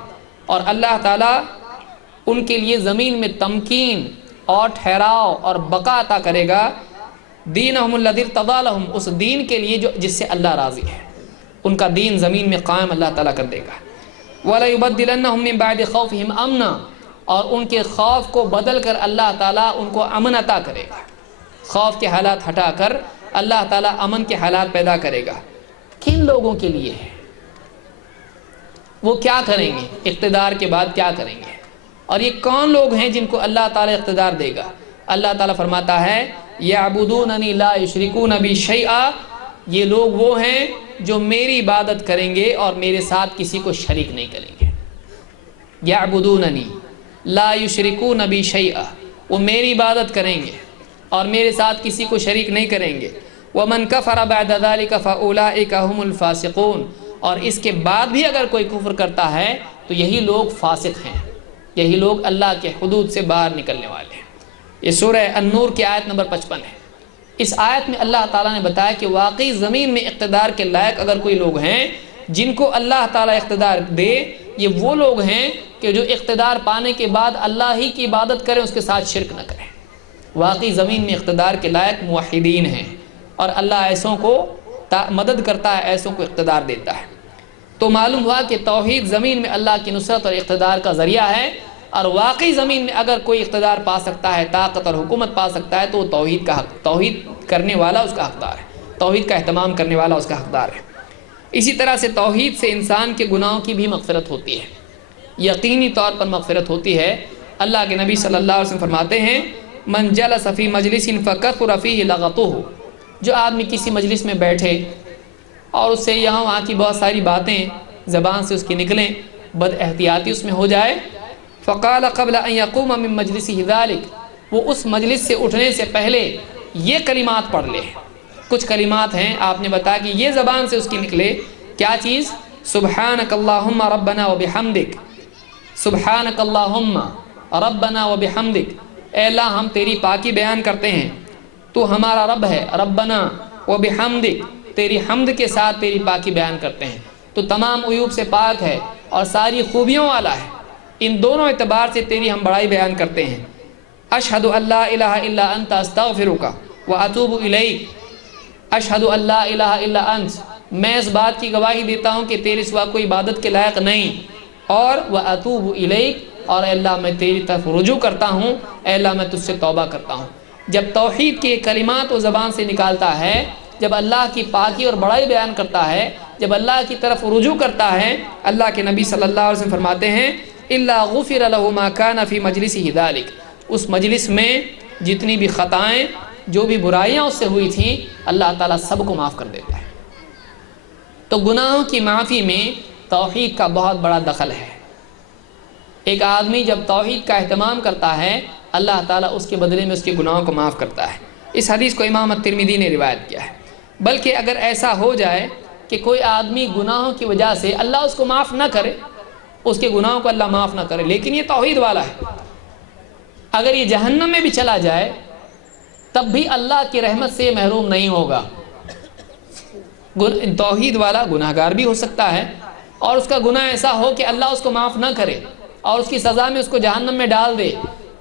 اور اللہ تعالیٰ ان کے لیے زمین میں تمکین اور ٹھہراؤ اور بقا عطا کرے گا۔ دِينَهُمُ الَّذِي ارْتَضَىٰ لَهُمْ، اس دین کے لیے جس سے اللہ راضی ہے، ان کا دین زمین میں قائم اللہ تعالیٰ کر دے گا۔ وَلَيُبَدِّلَنَّهُمْ مِن بَعْدِ خَوْفِهِمْ أَمْنًا، اور ان کے خوف کو بدل کر اللہ تعالیٰ ان کو امن عطا کرے گا۔ خوف کے حالات ہٹا کر اللہ تعالیٰ امن کے حالات پیدا کرے گا۔ کن لوگوں کے لیے ہے؟ وہ کیا کریں گے؟ اقتدار کے بعد کیا کریں گے؟ اور یہ کون لوگ ہیں جن کو اللہ تعالیٰ اقتدار دے گا؟ اللہ تعالیٰ فرماتا ہے یعبدوننی لا یشرکون بی شیئا، یہ لوگ وہ ہیں جو میری عبادت کریں گے اور میرے ساتھ کسی کو شریک نہیں کریں گے۔ یعبدوننی لا یشرکون بی شیئا، وہ میری عبادت کریں گے اور میرے ساتھ کسی کو شریک نہیں کریں گے۔ ومن کفر بعد ذلک فاولئک هم الفاسقون، اور اس کے بعد بھی اگر کوئی کفر کرتا ہے تو یہی لوگ فاسق ہیں، یہی لوگ اللہ کے حدود سے باہر نکلنے والے ہیں۔ یہ سورہ النور کی آیت نمبر 55 ہے۔ اس آیت میں اللہ تعالیٰ نے بتایا کہ واقعی زمین میں اقتدار کے لائق اگر کوئی لوگ ہیں جن کو اللہ تعالیٰ اقتدار دے، یہ وہ لوگ ہیں کہ جو اقتدار پانے کے بعد اللہ ہی کی عبادت کریں، اس کے ساتھ شرک نہ کریں۔ واقعی زمین میں اقتدار کے لائق موحدین ہیں، اور اللہ ایسوں کو مدد کرتا ہے، ایسوں کو اقتدار دیتا ہے۔ تو معلوم ہوا کہ توحید زمین میں اللہ کی نصرت اور اقتدار کا ذریعہ ہے، اور واقعی زمین میں اگر کوئی اقتدار پا سکتا ہے، طاقت اور حکومت پا سکتا ہے، تو وہ توحید کرنے والا اس کا حقدار ہے، توحید کا اہتمام کرنے والا اس کا حقدار ہے۔ اسی طرح سے توحید سے انسان کے گناہوں کی بھی مغفرت ہوتی ہے، یقینی طور پر مغفرت ہوتی ہے۔ اللہ کے نبی صلی اللہ علیہ وسلم فرماتے ہیں من جلس فی مجلس فکثر فیہ لغطہ، جو آدمی کسی مجلس میں بیٹھے اور اس سے یہاں وہاں کی بہت ساری باتیں زبان سے اس کی نکلیں، بد احتیاطی اس میں ہو جائے، فقال قبل ان یقوم من مجلسہ ذلک، وہ اس مجلس سے اٹھنے سے پہلے یہ کلمات پڑھ لے۔ کچھ کلمات ہیں آپ نے بتایا کہ یہ زبان سے اس کی نکلے، کیا چیز؟ سبحانک اللہم ربنا وبحمدک، سبحانک اللہم ربنا وبحمدک، اے اللہ ہم تیری پاکی بیان کرتے ہیں، تو ہمارا رب ہے، ربنا وبحمدک، تیری حمد کے ساتھ تیری پاکی بیان کرتے ہیں، تو تمام عیوب سے پاک ہے اور ساری خوبیوں والا ہے، ان دونوں اعتبار سے تیری ہم بڑائی بیان کرتے ہیں۔ اشہد ان لا الہ الا انت استغفرک واتوب الیک، اشہد ان لا الہ الا انت، میں اس بات کی گواہی دیتا ہوں کہ تیرے سوا کوئی عبادت کے لائق نہیں، اور واتوب الیک، اور اے اللہ میں تیری طرف رجوع کرتا ہوں، اے اللہ میں تجھ سے توبہ کرتا ہوں۔ جب توحید کے کلمات وہ زبان سے نکالتا ہے، جب اللہ کی پاکی اور بڑائی بیان کرتا ہے، جب اللہ کی طرف رجوع کرتا ہے، اللہ کے نبی صلی اللہ علیہ وسلم فرماتے ہیں الا غفر له ما كان في مجلسه ذلك، اس مجلس میں جتنی بھی خطائیں، جو بھی برائیاں اس سے ہوئی تھیں، اللہ تعالیٰ سب کو معاف کر دیتا ہے۔ تو گناہوں کی معافی میں توحید کا بہت بڑا دخل ہے۔ ایک آدمی جب توحید کا اہتمام کرتا ہے، اللہ تعالیٰ اس کے بدلے میں اس کے گناہوں کو معاف کرتا ہے۔ اس حدیث کو امام الترمذی نے روایت کیا ہے۔ بلکہ اگر ایسا ہو جائے کہ کوئی آدمی گناہوں کی وجہ سے اللہ اس کو معاف نہ کرے، اس کے گناہوں کو اللہ معاف نہ کرے، لیکن یہ توحید والا ہے، اگر یہ جہنم میں بھی چلا جائے تب بھی اللہ کی رحمت سے محروم نہیں ہوگا۔ توحید والا گناہگار بھی ہو سکتا ہے، اور اس کا گناہ ایسا ہو کہ اللہ اس کو معاف نہ کرے، اور اس کی سزا میں اس کو جہنم میں ڈال دے،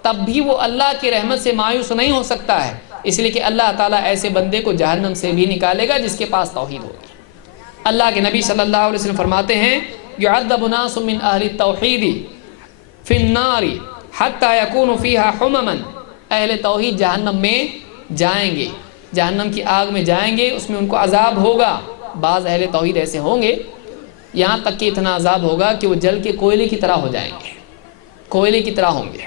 تب بھی وہ اللہ کی رحمت سے مایوس نہیں ہو سکتا ہے، اس لیے کہ اللہ تعالیٰ ایسے بندے کو جہنم سے بھی نکالے گا جس کے پاس توحید ہوگی۔ اللہ کے نبی صلی اللہ علیہ وسلم فرماتے ہیں یعذب ناس من اہل التوحید فی النار حتی یکون فیہا حمما، اہل توحید جہنم میں جائیں گے، جہنم کی آگ میں جائیں گے، اس میں ان کو عذاب ہوگا۔ بعض اہل توحید ایسے ہوں گے یہاں تک کہ اتنا عذاب ہوگا کہ وہ جل کے کوئلے کی طرح ہو جائیں گے، کوئلے کی طرح ہوں گے،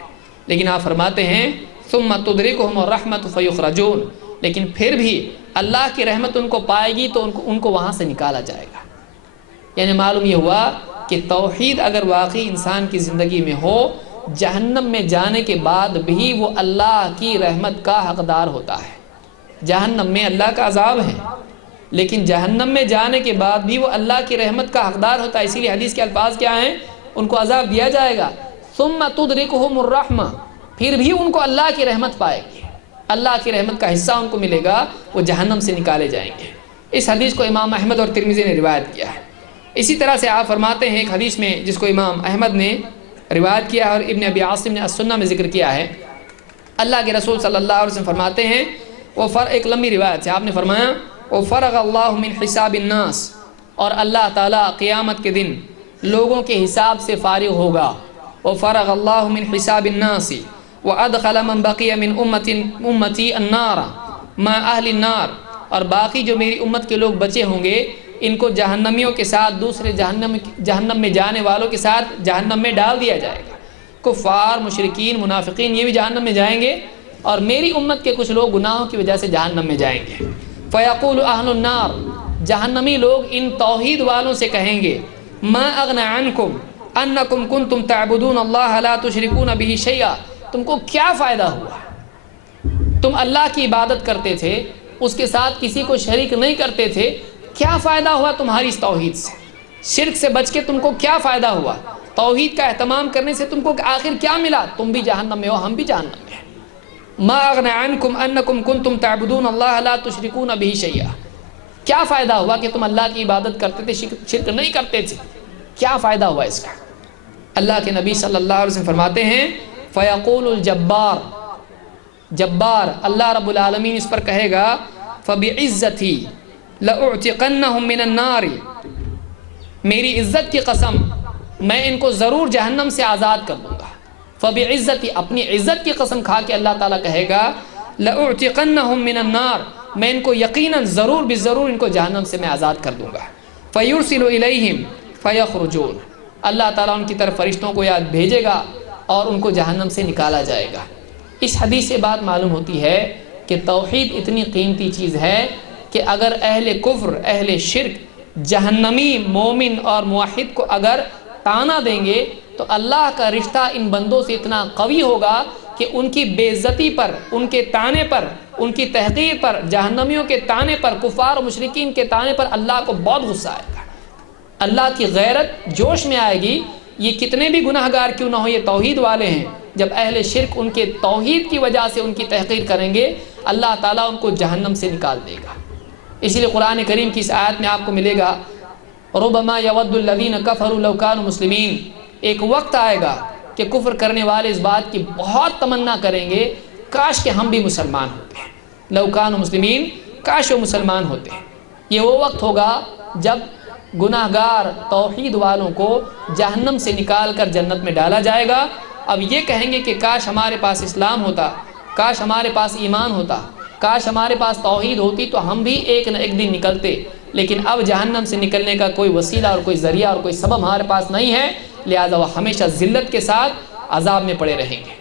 لیکن آپ فرماتے ہیں ثم تدرکہم الرحمۃ فیخرجون، لیکن پھر بھی اللہ کی رحمت ان کو پائے گی تو ان کو وہاں سے نکالا جائے گا۔ یعنی معلوم یہ ہوا کہ توحید اگر واقعی انسان کی زندگی میں ہو، جہنم میں جانے کے بعد بھی وہ اللہ کی رحمت کا حقدار ہوتا ہے۔ جہنم میں اللہ کا عذاب ہے، لیکن جہنم میں جانے کے بعد بھی وہ اللہ کی رحمت کا حقدار ہوتا ہے، اسی لیے حدیث کے الفاظ کیا ہیں؟ ان کو عذاب دیا جائے گا، ثم تدرکہم الرحمہ، پھر بھی ان کو اللہ کی رحمت پائے گی، اللہ کی رحمت کا حصہ ان کو ملے گا، وہ جہنم سے نکالے جائیں گے۔ اس حدیث کو امام احمد اور ترمذی نے روایت کیا ہے۔ اسی طرح سے آپ فرماتے ہیں ایک حدیث میں جس کو امام احمد نے روایت کیا ہے اور ابن ابی عاصم نے السنہ میں ذکر کیا ہے، اللہ کے رسول صلی اللہ علیہ وسلم فرماتے ہیں ایک لمبی روایت سے آپ نے فرمایا وَفَرَغَ اللَّهُ مِنْ حِسَابِ النَّاسِ، اور اللہ تعالیٰ قیامت کے دن لوگوں کے حساب سے فارغ ہوگا۔ وَفَرَغَ اللَّهُ مِنْ حِسَابِ النَّاسِ وَأَدْخَلَ مَنْ بَقِيَ مِنْ أُمَّتِي النَّارَ مَا أَهْلِ النَّارِ، اور باقی جو میری امت کے لوگ بچے ہوں گے ان کو جہنمیوں کے ساتھ دوسرے جہنم میں جانے والوں کے ساتھ جہنم میں ڈال دیا جائے گا۔ کفار، مشرکین، منافقین یہ بھی جہنم میں جائیں گے، اور میری امت کے کچھ لوگ گناہوں کی وجہ سے جہنم میں جائیں گے۔ فیقول اہل النار، جہنمی لوگ ان توحید والوں سے کہیں گے ما اغنی عنکم انکم کنتم تعبدون اللہ لا تشرکون به شیئا، تم کو کیا فائدہ ہوا؟ تم اللہ کی عبادت کرتے تھے، اس کے ساتھ کسی کو شریک نہیں کرتے تھے، کیا فائدہ ہوا تمہاری اس توحید سے؟ شرک سے بچ کے تم کو کیا فائدہ ہوا؟ توحید کا اہتمام کرنے سے تم کو آخر کیا ملا؟ تم بھی جہنم میں ہو، ہم بھی جہنم میں ہیں۔ ما اغنی عنکم انکم کنتم تعبدون اللہ لا تشرکون به شیئا، کیا فائدہ ہوا کہ تم اللہ کی عبادت کرتے تھے، شرک نہیں کرتے تھے؟ کیا فائدہ ہوا اس کا؟ اللہ کے نبی صلی اللہ علیہ وسلم فرماتے ہیں فیقول الجبار، جبار اللہ رب العالمین اس پر کہے گا فبعزتی لأعتقنہم من النار، میری عزت کی قسم میں ان کو ضرور جہنم سے آزاد کر دوں گا۔ فبعزتی، اپنی عزت کی قسم کھا کے اللہ تعالیٰ کہے گا لأعتقنہم من النار، میں ان کو یقیناً ضرور بضرور ان کو جہنم سے میں آزاد کر دوں گا۔ فیرسل الیہم فیخرجون، اللہ تعالیٰ ان کی طرف فرشتوں کو یاد بھیجے گا اور ان کو جہنم سے نکالا جائے گا۔ اس حدیث سے بات معلوم ہوتی ہے کہ توحید اتنی قیمتی چیز ہے کہ اگر اہل کفر، اہل شرک، جہنمی مومن اور موحد کو اگر تانا دیں گے تو اللہ کا رشتہ ان بندوں سے اتنا قوی ہوگا کہ ان کی بے عزتی پر، ان کے تانے پر، ان کی تحقیر پر، جہنمیوں کے تانے پر، کفار و مشرکین کے تانے پر اللہ کو بہت غصہ آئے گا، اللہ کی غیرت جوش میں آئے گی۔ یہ کتنے بھی گناہ گار کیوں نہ ہو، یہ توحید والے ہیں، جب اہل شرک ان کے توحید کی وجہ سے ان کی تحقیر کریں گے اللہ تعالیٰ ان کو جہنم سے نکال دے گا۔ اسی لیے قرآن کریم کی اس آیت میں آپ کو ملے گا ربما یود الذین کفروا لو کانوا مسلمین، ایک وقت آئے گا کہ کفر کرنے والے اس بات کی بہت تمنا کریں گے کاش کہ ہم بھی مسلمان ہوتے ہیں، لو کانوا مسلمین، کاش وہ مسلمان ہوتے ہیں۔ یہ وہ وقت ہوگا جب گناہ گار توحید والوں کو جہنم سے نکال کر جنت میں ڈالا جائے گا۔ اب یہ کہیں گے کہ کاش ہمارے پاس اسلام ہوتا، کاش ہمارے پاس ایمان ہوتا، کاش ہمارے پاس توحید ہوتی تو ہم بھی ایک نہ ایک دن نکلتے، لیکن اب جہنم سے نکلنے کا کوئی وسیلہ اور کوئی ذریعہ اور کوئی سبب ہمارے پاس نہیں ہے، لہذا وہ ہمیشہ ذلت کے ساتھ عذاب میں پڑے رہیں گے۔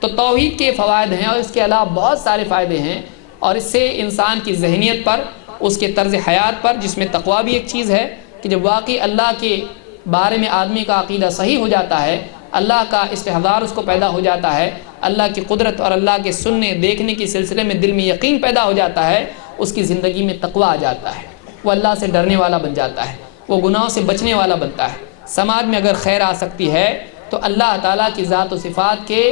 تو توحید کے فوائد ہیں اور اس کے علاوہ بہت سارے فائدے ہیں، اور اس سے انسان کی ذہنیت پر، اس کے طرز حیات پر، جس میں تقویٰ بھی ایک چیز ہے کہ جب واقعی اللہ کے بارے میں آدمی کا عقیدہ صحیح ہو جاتا ہے، اللہ کا استحضار اس کو پیدا ہو جاتا ہے، اللہ کی قدرت اور اللہ کے سننے دیکھنے کے سلسلے میں دل میں یقین پیدا ہو جاتا ہے، اس کی زندگی میں تقویٰ آ جاتا ہے، وہ اللہ سے ڈرنے والا بن جاتا ہے، وہ گناہوں سے بچنے والا بنتا ہے۔ سماج میں اگر خیر آ سکتی ہے تو اللہ تعالیٰ کی ذات و صفات کے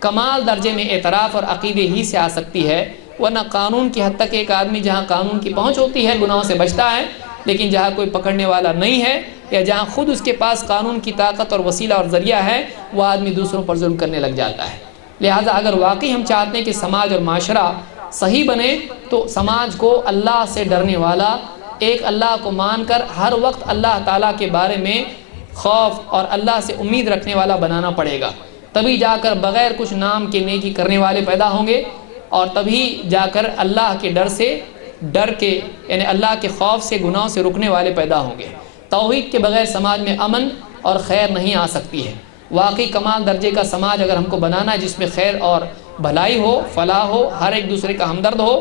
کمال درجے میں اعتراف اور عقیدے ہی سے آ سکتی ہے، ورنہ قانون کی حد تک ایک آدمی جہاں قانون کی پہنچ ہوتی ہے گناہوں سے بچتا ہے، لیکن جہاں کوئی پکڑنے والا نہیں ہے یا جہاں خود اس کے پاس قانون کی طاقت اور وسیلہ اور ذریعہ ہے، وہ آدمی دوسروں پر ظلم کرنے لگ جاتا ہے۔ لہٰذا اگر واقعی ہم چاہتے ہیں کہ سماج اور معاشرہ صحیح بنے تو سماج کو اللہ سے ڈرنے والا، ایک اللہ کو مان کر ہر وقت اللہ تعالیٰ کے بارے میں خوف اور اللہ سے امید رکھنے والا بنانا پڑے گا۔ تبھی جا کر بغیر کچھ نام کے نیکی کرنے والے پیدا ہوں گے، اور تبھی جا کر اللہ کے ڈر کے یعنی اللہ کے خوف سے، گناہوں سے رکنے والے پیدا ہوں گے۔ توحید کے بغیر سماج میں امن اور خیر نہیں آ سکتی ہے۔ واقعی کمال درجے کا سماج اگر ہم کو بنانا ہے جس میں خیر اور بھلائی ہو، فلاح ہو، ہر ایک دوسرے کا ہمدرد ہو،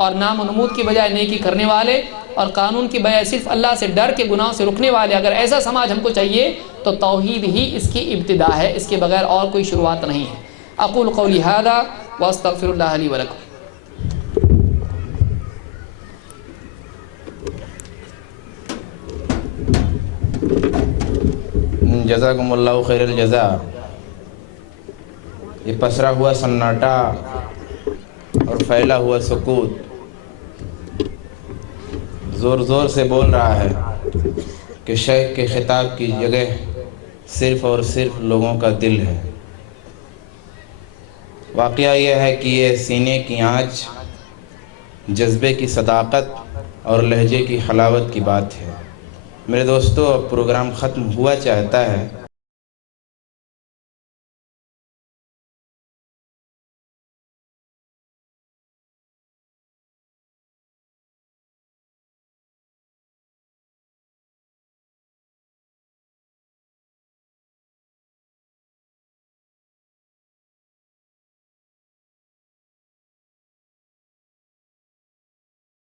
اور نام و نمود کی بجائے نیکی کرنے والے، اور قانون کی بجائے صرف اللہ سے ڈر کے گناہوں سے رکنے والے، اگر ایسا سماج ہم کو چاہیے تو توحید ہی اس کی ابتدا ہے، اس کے بغیر اور کوئی شروعات نہیں ہے۔ اقول قولی ھذا واستغفر اللہ لی ولکم۔ جزاکم اللہ خیر الجزا۔ یہ پسرا ہوا سناٹا اور پھیلا ہوا سکوت زور زور سے بول رہا ہے کہ شیخ کے خطاب کی جگہ صرف اور صرف لوگوں کا دل ہے۔ واقعہ یہ ہے کہ یہ سینے کی آنچ، جذبے کی صداقت اور لہجے کی حلاوت کی بات ہے۔ میرے دوستو، اب پروگرام ختم ہوا چاہتا ہے،